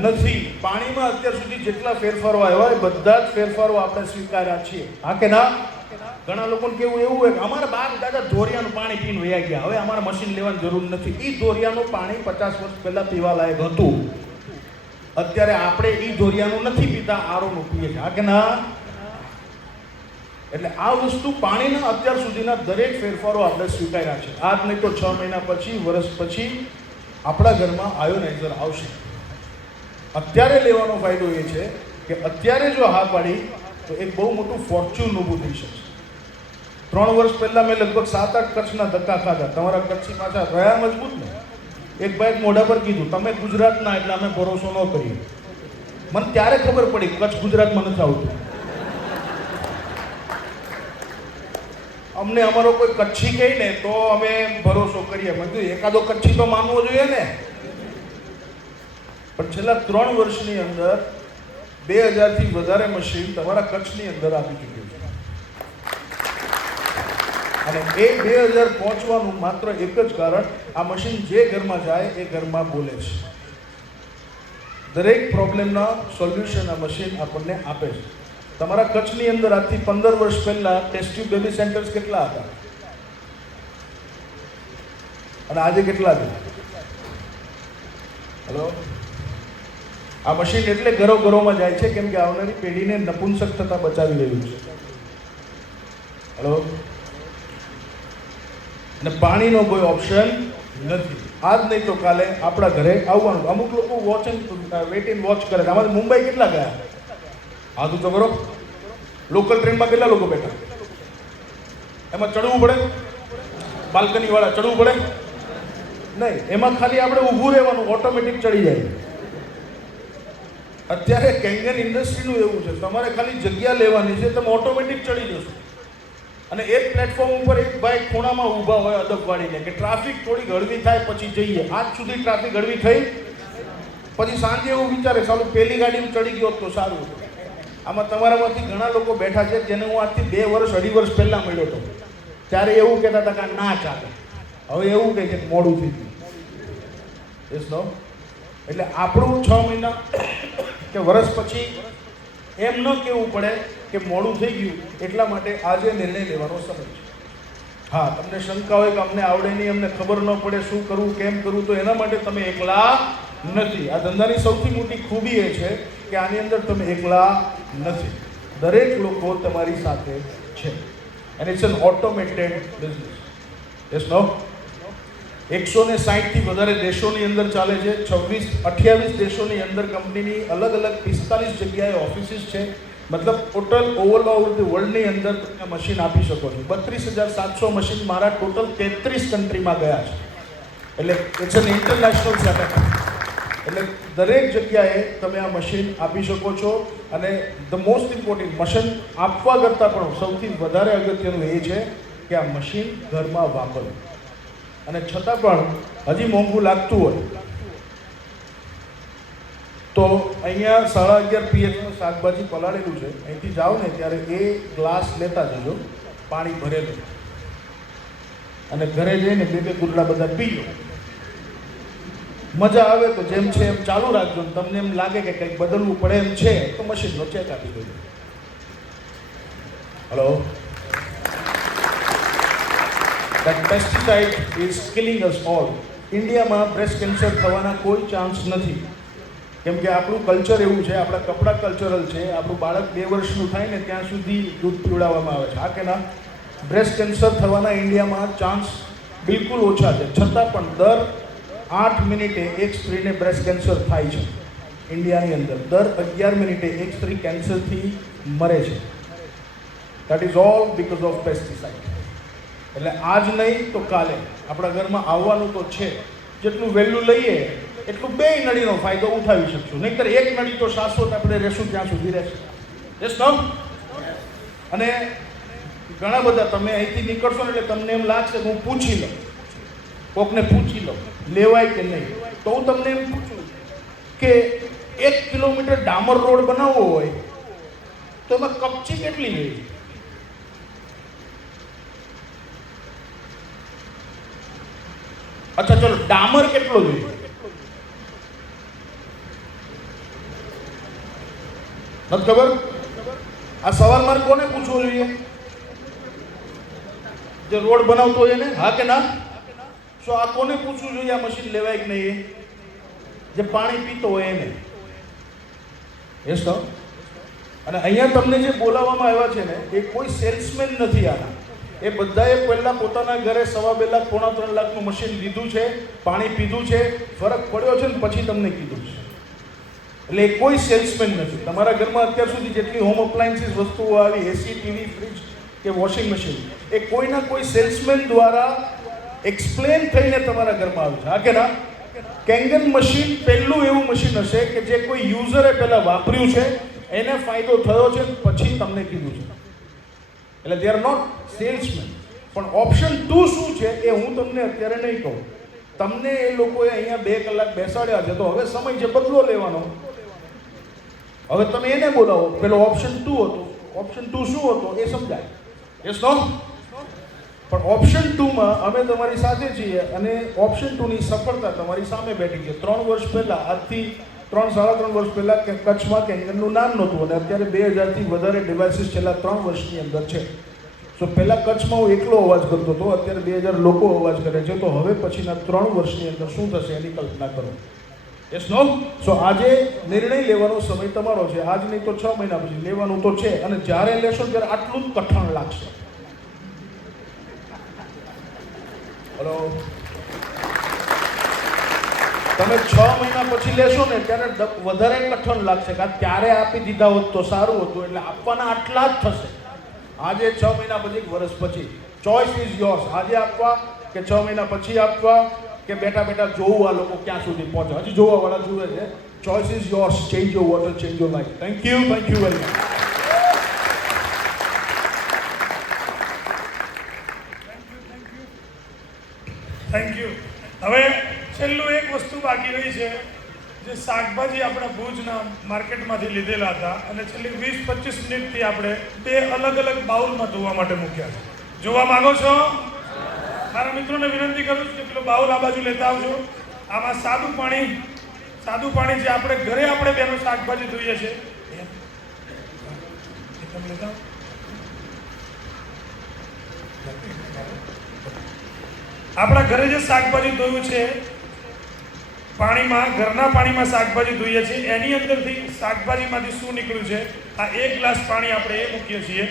નથી. પાણીમાં અત્યાર સુધી જેટલા ફેરફારો આવ્યા હોય બધા જ ફેરફારો આપણે સ્વીકાર્યા છીએ. હા કે ના? ઘણા લોકોને કેવું એવું હોય કે અમારા બાપ દાદા ધોરિયાનું પાણી પીને વયા ગયા, હવે અમારે મશીન લેવાની જરૂર નથી. એ ધોરિયાનું પાણી 50 વર્ષ પહેલા પીવા લાયક હતું. અત્યારે આપણે એ ધોરિયાનું નથી પીતા, આરોનું પીએ છીએ. હા કે ના? એટલે આ વસ્તુ પાણીના અત્યાર સુધીના દરેક ફેરફારો આપણે સ્વીકાર્યા છે. આજ નહીં તો 6 મહિના પછી, વર્ષ પછી આપણા ઘરમાં આયોનાઇઝર આવશે. અત્યારે લેવાનો ફાયદો એ છે કે અત્યારે જો હા પાડી તો એક બહુ મોટું ફોર્ચ્યુન ઊભું થઈ શકશે. 3 વર્ષ પહેલા મેં લગભગ 7-8 કચ્છના ધક્કા ખાધા. તમારા કચ્છી પાછા રહ્યા મજબૂત ને. એક ભાઈ મોઢા પર કીધું તમે ગુજરાતના એટલે અમે ભરોસો ન કરીએ. મને ત્યારે ખબર પડી કચ્છ ગુજરાતમાં નથી આવતું. અમને અમારો કોઈ કચ્છી કહે ને તો અમે ભરોસો કરીએ. મેં કીધું એકાદો કચ્છી તો માનવો જોઈએ ને. પણ છેલ્લા 3 વર્ષની અંદર 2000 થી વધારે મશીન તમારા કચ્છની અંદર આપી ચૂક્યું છે. અને એ 2000 પહોંચવાનું માત્ર એક જ કારણ, આ મશીન જે ઘરમાં જાય એ ઘરમાં બોલે છે. દરેક પ્રોબ્લેમના સોલ્યુશન આ મશીન આપણને આપે છે. તમારા કચ્છની અંદર આજથી 15 વર્ષ પહેલા ટેસ્ટ ટ્યુબ બેબી સેન્ટર્સ કેટલા હતા અને આજે કેટલા છે? હેલો, આ મશીન એટલે ઘરોમાં જાય છે કેમ કે આવનારી પેઢીને નપુંસક થતા બચાવી રહ્યું છે. હેલો, ને પાણીનો કોઈ ઓપ્શન નથી. આજ નહીં તો કાલે આપણા ઘરે આવવાનું. અમુક લોકો વેટ એન્ડ વોચ કરે. અમારે મુંબઈ કેટલા ગયા? હાથ ઊંચો કરો. લોકલ ટ્રેનમાં કેટલા લોકો બેઠા? એમાં ચડવું પડે? બાલ્કની વાળા ચડવું પડે? નહીં, એમાં ખાલી આપણે ઊભું રહેવાનું, ઓટોમેટિક ચડી જાય. અત્યારે કેંગન ઇન્ડસ્ટ્રીનું એવું છે, તમારે ખાલી જગ્યા લેવાની છે, તમે ઓટોમેટિક ચડી જશો. અને એક પ્લેટફોર્મ ઉપર એક ભાઈ ખૂણામાં ઊભા હોય અદબ વાળીને કે ટ્રાફિક થોડી હળવી થાય પછી જઈએ. આજ સુધી ટ્રાફિક હળવી થઈ, પછી સાંજે એવું વિચારે ચાલુ પેલી ગાડીમાં ચડી ગયો તો સારું. આમાં તમારામાંથી ઘણા લોકો બેઠા છે જેને હું આજથી 2 વર્ષ 2.5 વર્ષ પહેલાં મળ્યો હતો. ત્યારે એવું કહેતા હતા કે ના ચાલે. હવે એવું કહે છે કે મોડું થઈ ગયું. એટલે આપણું 6 મહિના કે વર્ષ પછી એમ ન કહેવું પડે કે મોડું થઈ ગયું. એટલા માટે આજે નિર્ણય લેવાનો સમય છે. હા, તમને શંકા હોય કે અમને આવડે નહીં, અમને ખબર ન પડે શું કરવું કેમ કરવું, તો એના માટે તમે એકલા નથી. આ ધંધાની સૌથી મોટી ખૂબી એ છે કે આની અંદર તમે એકલા નથી. દરેક લોકો તમારી સાથે છે. And it's an automated business. Yes no? 160 થી વધારે દેશોની અંદર ચાલે છે. 28 દેશોની અંદર કંપનીની અલગ અલગ 45 જગ્યાએ ઓફિસીસ છે. મતલબ ટોટલ ઓવર ધ વર્લ્ડની અંદર તમે મશીન આપી શકો છો. 32,700 મશીન મારા ટોટલ 33 કન્ટ્રીમાં ગયા છે. એટલે ઇટ્સ એન ઇન્ટરનેશનલ સેટઅપ. એટલે દરેક જગ્યાએ તમે આ મશીન આપી શકો છો. અને ધ મોસ્ટ ઇમ્પોર્ટન્ટ, મશીન આપવા કરતાં પણ સૌથી વધારે અગત્યનું એ છે કે આ મશીન ઘરમાં વાપરવું. અને છતાં પણ હજી મોંઘું લાગતું હોય તો અહીંયા 11.5 પીએચનું શાકભાજી પલાળેલું છે. અહીંથી જાઓ ને ત્યારે એ ગ્લાસ લેતા જજો, પાણી ભરેલું, અને ઘરે જઈને 2 ગુરડા બધા પી લો. મજા આવે તો જેમ છે એમ ચાલુ રાખજો. તમને એમ લાગે કે કંઈક બદલવું પડે એમ છે તો મશીનનો ચેક આપી દેજો. Hello, that pesticide is killing us all. ઇન્ડિયામાં બ્રેસ્ટ કેન્સર થવાના કોઈ ચાન્સ નથી, કેમ કે આપણું કલ્ચર એવું છે, આપણા કપડાં કલ્ચરલ છે, આપણું બાળક 2 વર્ષનું થાય ને ત્યાં સુધી દૂધ પીવડાવવામાં આવે છે, હા કે ના? બ્રેસ્ટ કેન્સર થવાના ઇન્ડિયામાં ચાન્સ બિલકુલ ઓછા છે, છતાં પણ દર 8 મિનિટે એક સ્ત્રીને બ્રેસ્ટ કેન્સર થાય છે ઇન્ડિયાની અંદર. દર 11 મિનિટે એક સ્ત્રી કેન્સરથી મરે છે. That is all because of pesticide. એટલે આજ નહીં તો કાલે આપણા ઘરમાં આવવાનું તો છે. જેટલું વહેલું લઈએ એટલું 2 નળીનો ફાયદો ઉઠાવી શકશું, નહીંતર એક નળી તો શાશ્વત આપણે રહેશું ત્યાં સુધી રહેશે. Yes no? અને ઘણા બધા તમે અહીંથી નીકળશો ને એટલે તમને એમ લાગશે કે હું પૂછી લઉં, કોકને પૂછી લઉં લેવાય કે નહીં. તો હું તમને એમ પૂછું કે 1 કિલોમીટર ડામર રોડ બનાવવો હોય તો એમાં કપચી કેટલી જોઈએ? અચ્છા ચલો, ડામર કેટલો જોઈએ? નથી ખબર? આ સવાલ મારે કોને પૂછવો જોઈએ? જે રોડ બનાવતો હોય એને, હા કે ના? સો આ કોને પૂછવું જોઈએ આ મશીન લેવાય કે નહીં? જે પાણી પીતો હોય એને. યસ તો? અને અહીંયા તમને જે બોલાવવામાં આવ્યા છે ને એ કોઈ સેલ્સમેન નથી આના. એ બધાએ પહેલાં પોતાના ઘરે 2.5 લાખ પોણા 3 લાખનું મશીન લીધું છે, પાણી પીધું છે, ફરક પડ્યો છે ને પછી તમને કીધું છે. એટલે એ કોઈ સેલ્સમેન નથી. તમારા ઘરમાં અત્યાર સુધી જેટલી હોમ અપ્લાયન્સીસ વસ્તુઓ આવી, એસી, ટીવી, ફ્રીજ કે વોશિંગ મશીન, એ કોઈના કોઈ સેલ્સમેન દ્વારા એક્સપ્લેન થઈને તમારા ઘરમાં આવ્યું છે, હા કે ના? કેંગન મશીન પહેલું એવું મશીન હશે કે જે કોઈ યુઝરે પહેલાં વાપર્યું છે, એને ફાયદો થયો છે પછી તમને કીધું છે. એટલે દે આર નોટ સેલ્સમેન. પણ ઓપ્શન 2 શું છે એ હું તમને અત્યારે નહીં કહું. તમને એ લોકોએ અહીંયા 2 કલાક બેસાડ્યા છે, તો હવે સમય છે બદલો લેવાનો. હવે તમે એને બોલાવો. પેલો ઓપ્શન 2 હતો. ઓપ્શન 2 શું હતો એ સમજાય. Yes no? પણ ઓપ્શન 2માં અમે તમારી સાથે છીએ અને ઓપ્શન 2ની સફળતા તમારી સામે બેઠી છે. 3 વર્ષ પહેલાં, આજથી 3-3.5 વર્ષ પહેલાં કચ્છમાં કેંગનનું નામ નહોતું અને અત્યારે 2000થી વધારે ડિવાઇસીસ છેલ્લા 3 વર્ષની અંદર છે. સો પહેલાં કચ્છમાં હું એકલો અવાજ કરતો હતો, અત્યારે 2000 લોકો અવાજ કરે છે. તો હવે પછીના 3 વર્ષની અંદર શું થશે એની કલ્પના કરો. Yes no? સો આજે નિર્ણય લેવાનો સમય તમારો છે. આજ નહીં તો 6 મહિના પછી લેવાનું તો છે. અને જ્યારે લેશો ત્યારે આટલું જ કઠણ લાગશે. હલો, તમે 6 મહિના પછી લેશો ને ત્યારે વધારે કઠણ લાગશે કે ત્યારે આપી દીધા હોત તો સારું હતું. એટલે આપવાના આટલા જ થશે. આજે 6 મહિના પછી, વર્ષ પછી, ચોઇસ ઇઝ યોર્સ. આજે આપવા કે 6 મહિના પછી આપવા કે બેઠા બેઠા જોવું આ લોકો ક્યાં સુધી પહોંચે. હજી જોવાવાળા જુએ છે. Choice is yours. Change your water, change your life. Thank you very much. Thank you. હવે છેલ્લું એક વસ્તુ બાકી રહી છે, જે શાકભાજી આપણે ભુજના માર્કેટમાંથી લીધેલા હતા અને છેલ્લી 20-25 મિનિટથી આપણે 2 અલગ અલગ બાઉલમાં ધોવા માટે મૂક્યા છે. જોવા માંગો છો? મારા મિત્રોને વિનંતી કરું છું કે પેલો બાઉલ આ બાજુ લેતા આવજો. આમાં સાદું પાણી જે આપણે ઘરે આપણે બેનો શાકભાજી ધોઈએ છીએ, આપણા ઘરે જે શાકભાજી ધોયું છે પાણીમાં, ઘરના પાણીમાં શાકભાજી ધોઈએ છીએ, એની અંદરથી શાકભાજીમાંથી શું નીકળ્યું છે, આ 1 ગ્લાસ પાણી આપણે એ મૂકીએ છીએ.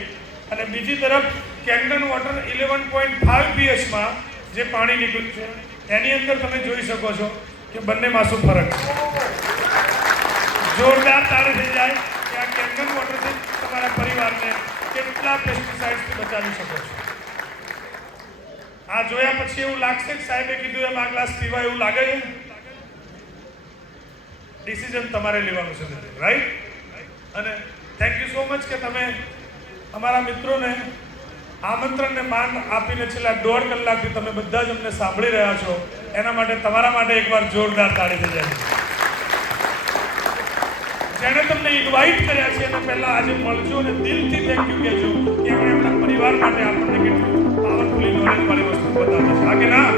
અને બીજી તરફ કેંગન વોટર 11.5 pHમાં જે પાણી નીકળ્યું છે એની અંદર તમે જોઈ શકો છો કે બંનેમાં શું ફરક છે. જોરદાર તાળી થઈ જાય કે આ કેંગન વોટરથી તમારા પરિવારને કેટલા પેસ્ટિસાઇડ્સથી બચાવી શકો છો. આ જોયા પછી એવું લાગશે કે સાહેબે કીધું એમ આ ગ્લાસ પીવાય એવું લાગે છે? ડિસિઝન તમારે લેવાનું છે, રાઈટ? અને થેન્ક યુ સો મચ કે તમે અમારા મિત્રોને આમંત્રણને માન આપીને છેલ્લા 1.5 કલાકથી તમે બધા જ અમને સાંભળી રહ્યા છો. એના માટે તમારા માટે એકવાર જોરદાર તાળી થઈ જાય. જેણે તમને ઇન્વાઇટ કર્યા છે એને પહેલાં આજે મળજો અને દિલથી થેન્ક યુ કહેજો કે એમણે એમના પરિવાર માટે આપણને કેટલું પાવરફુલી નોલેજ વાળી વસ્તુ બતાવી છે, હા કે ના?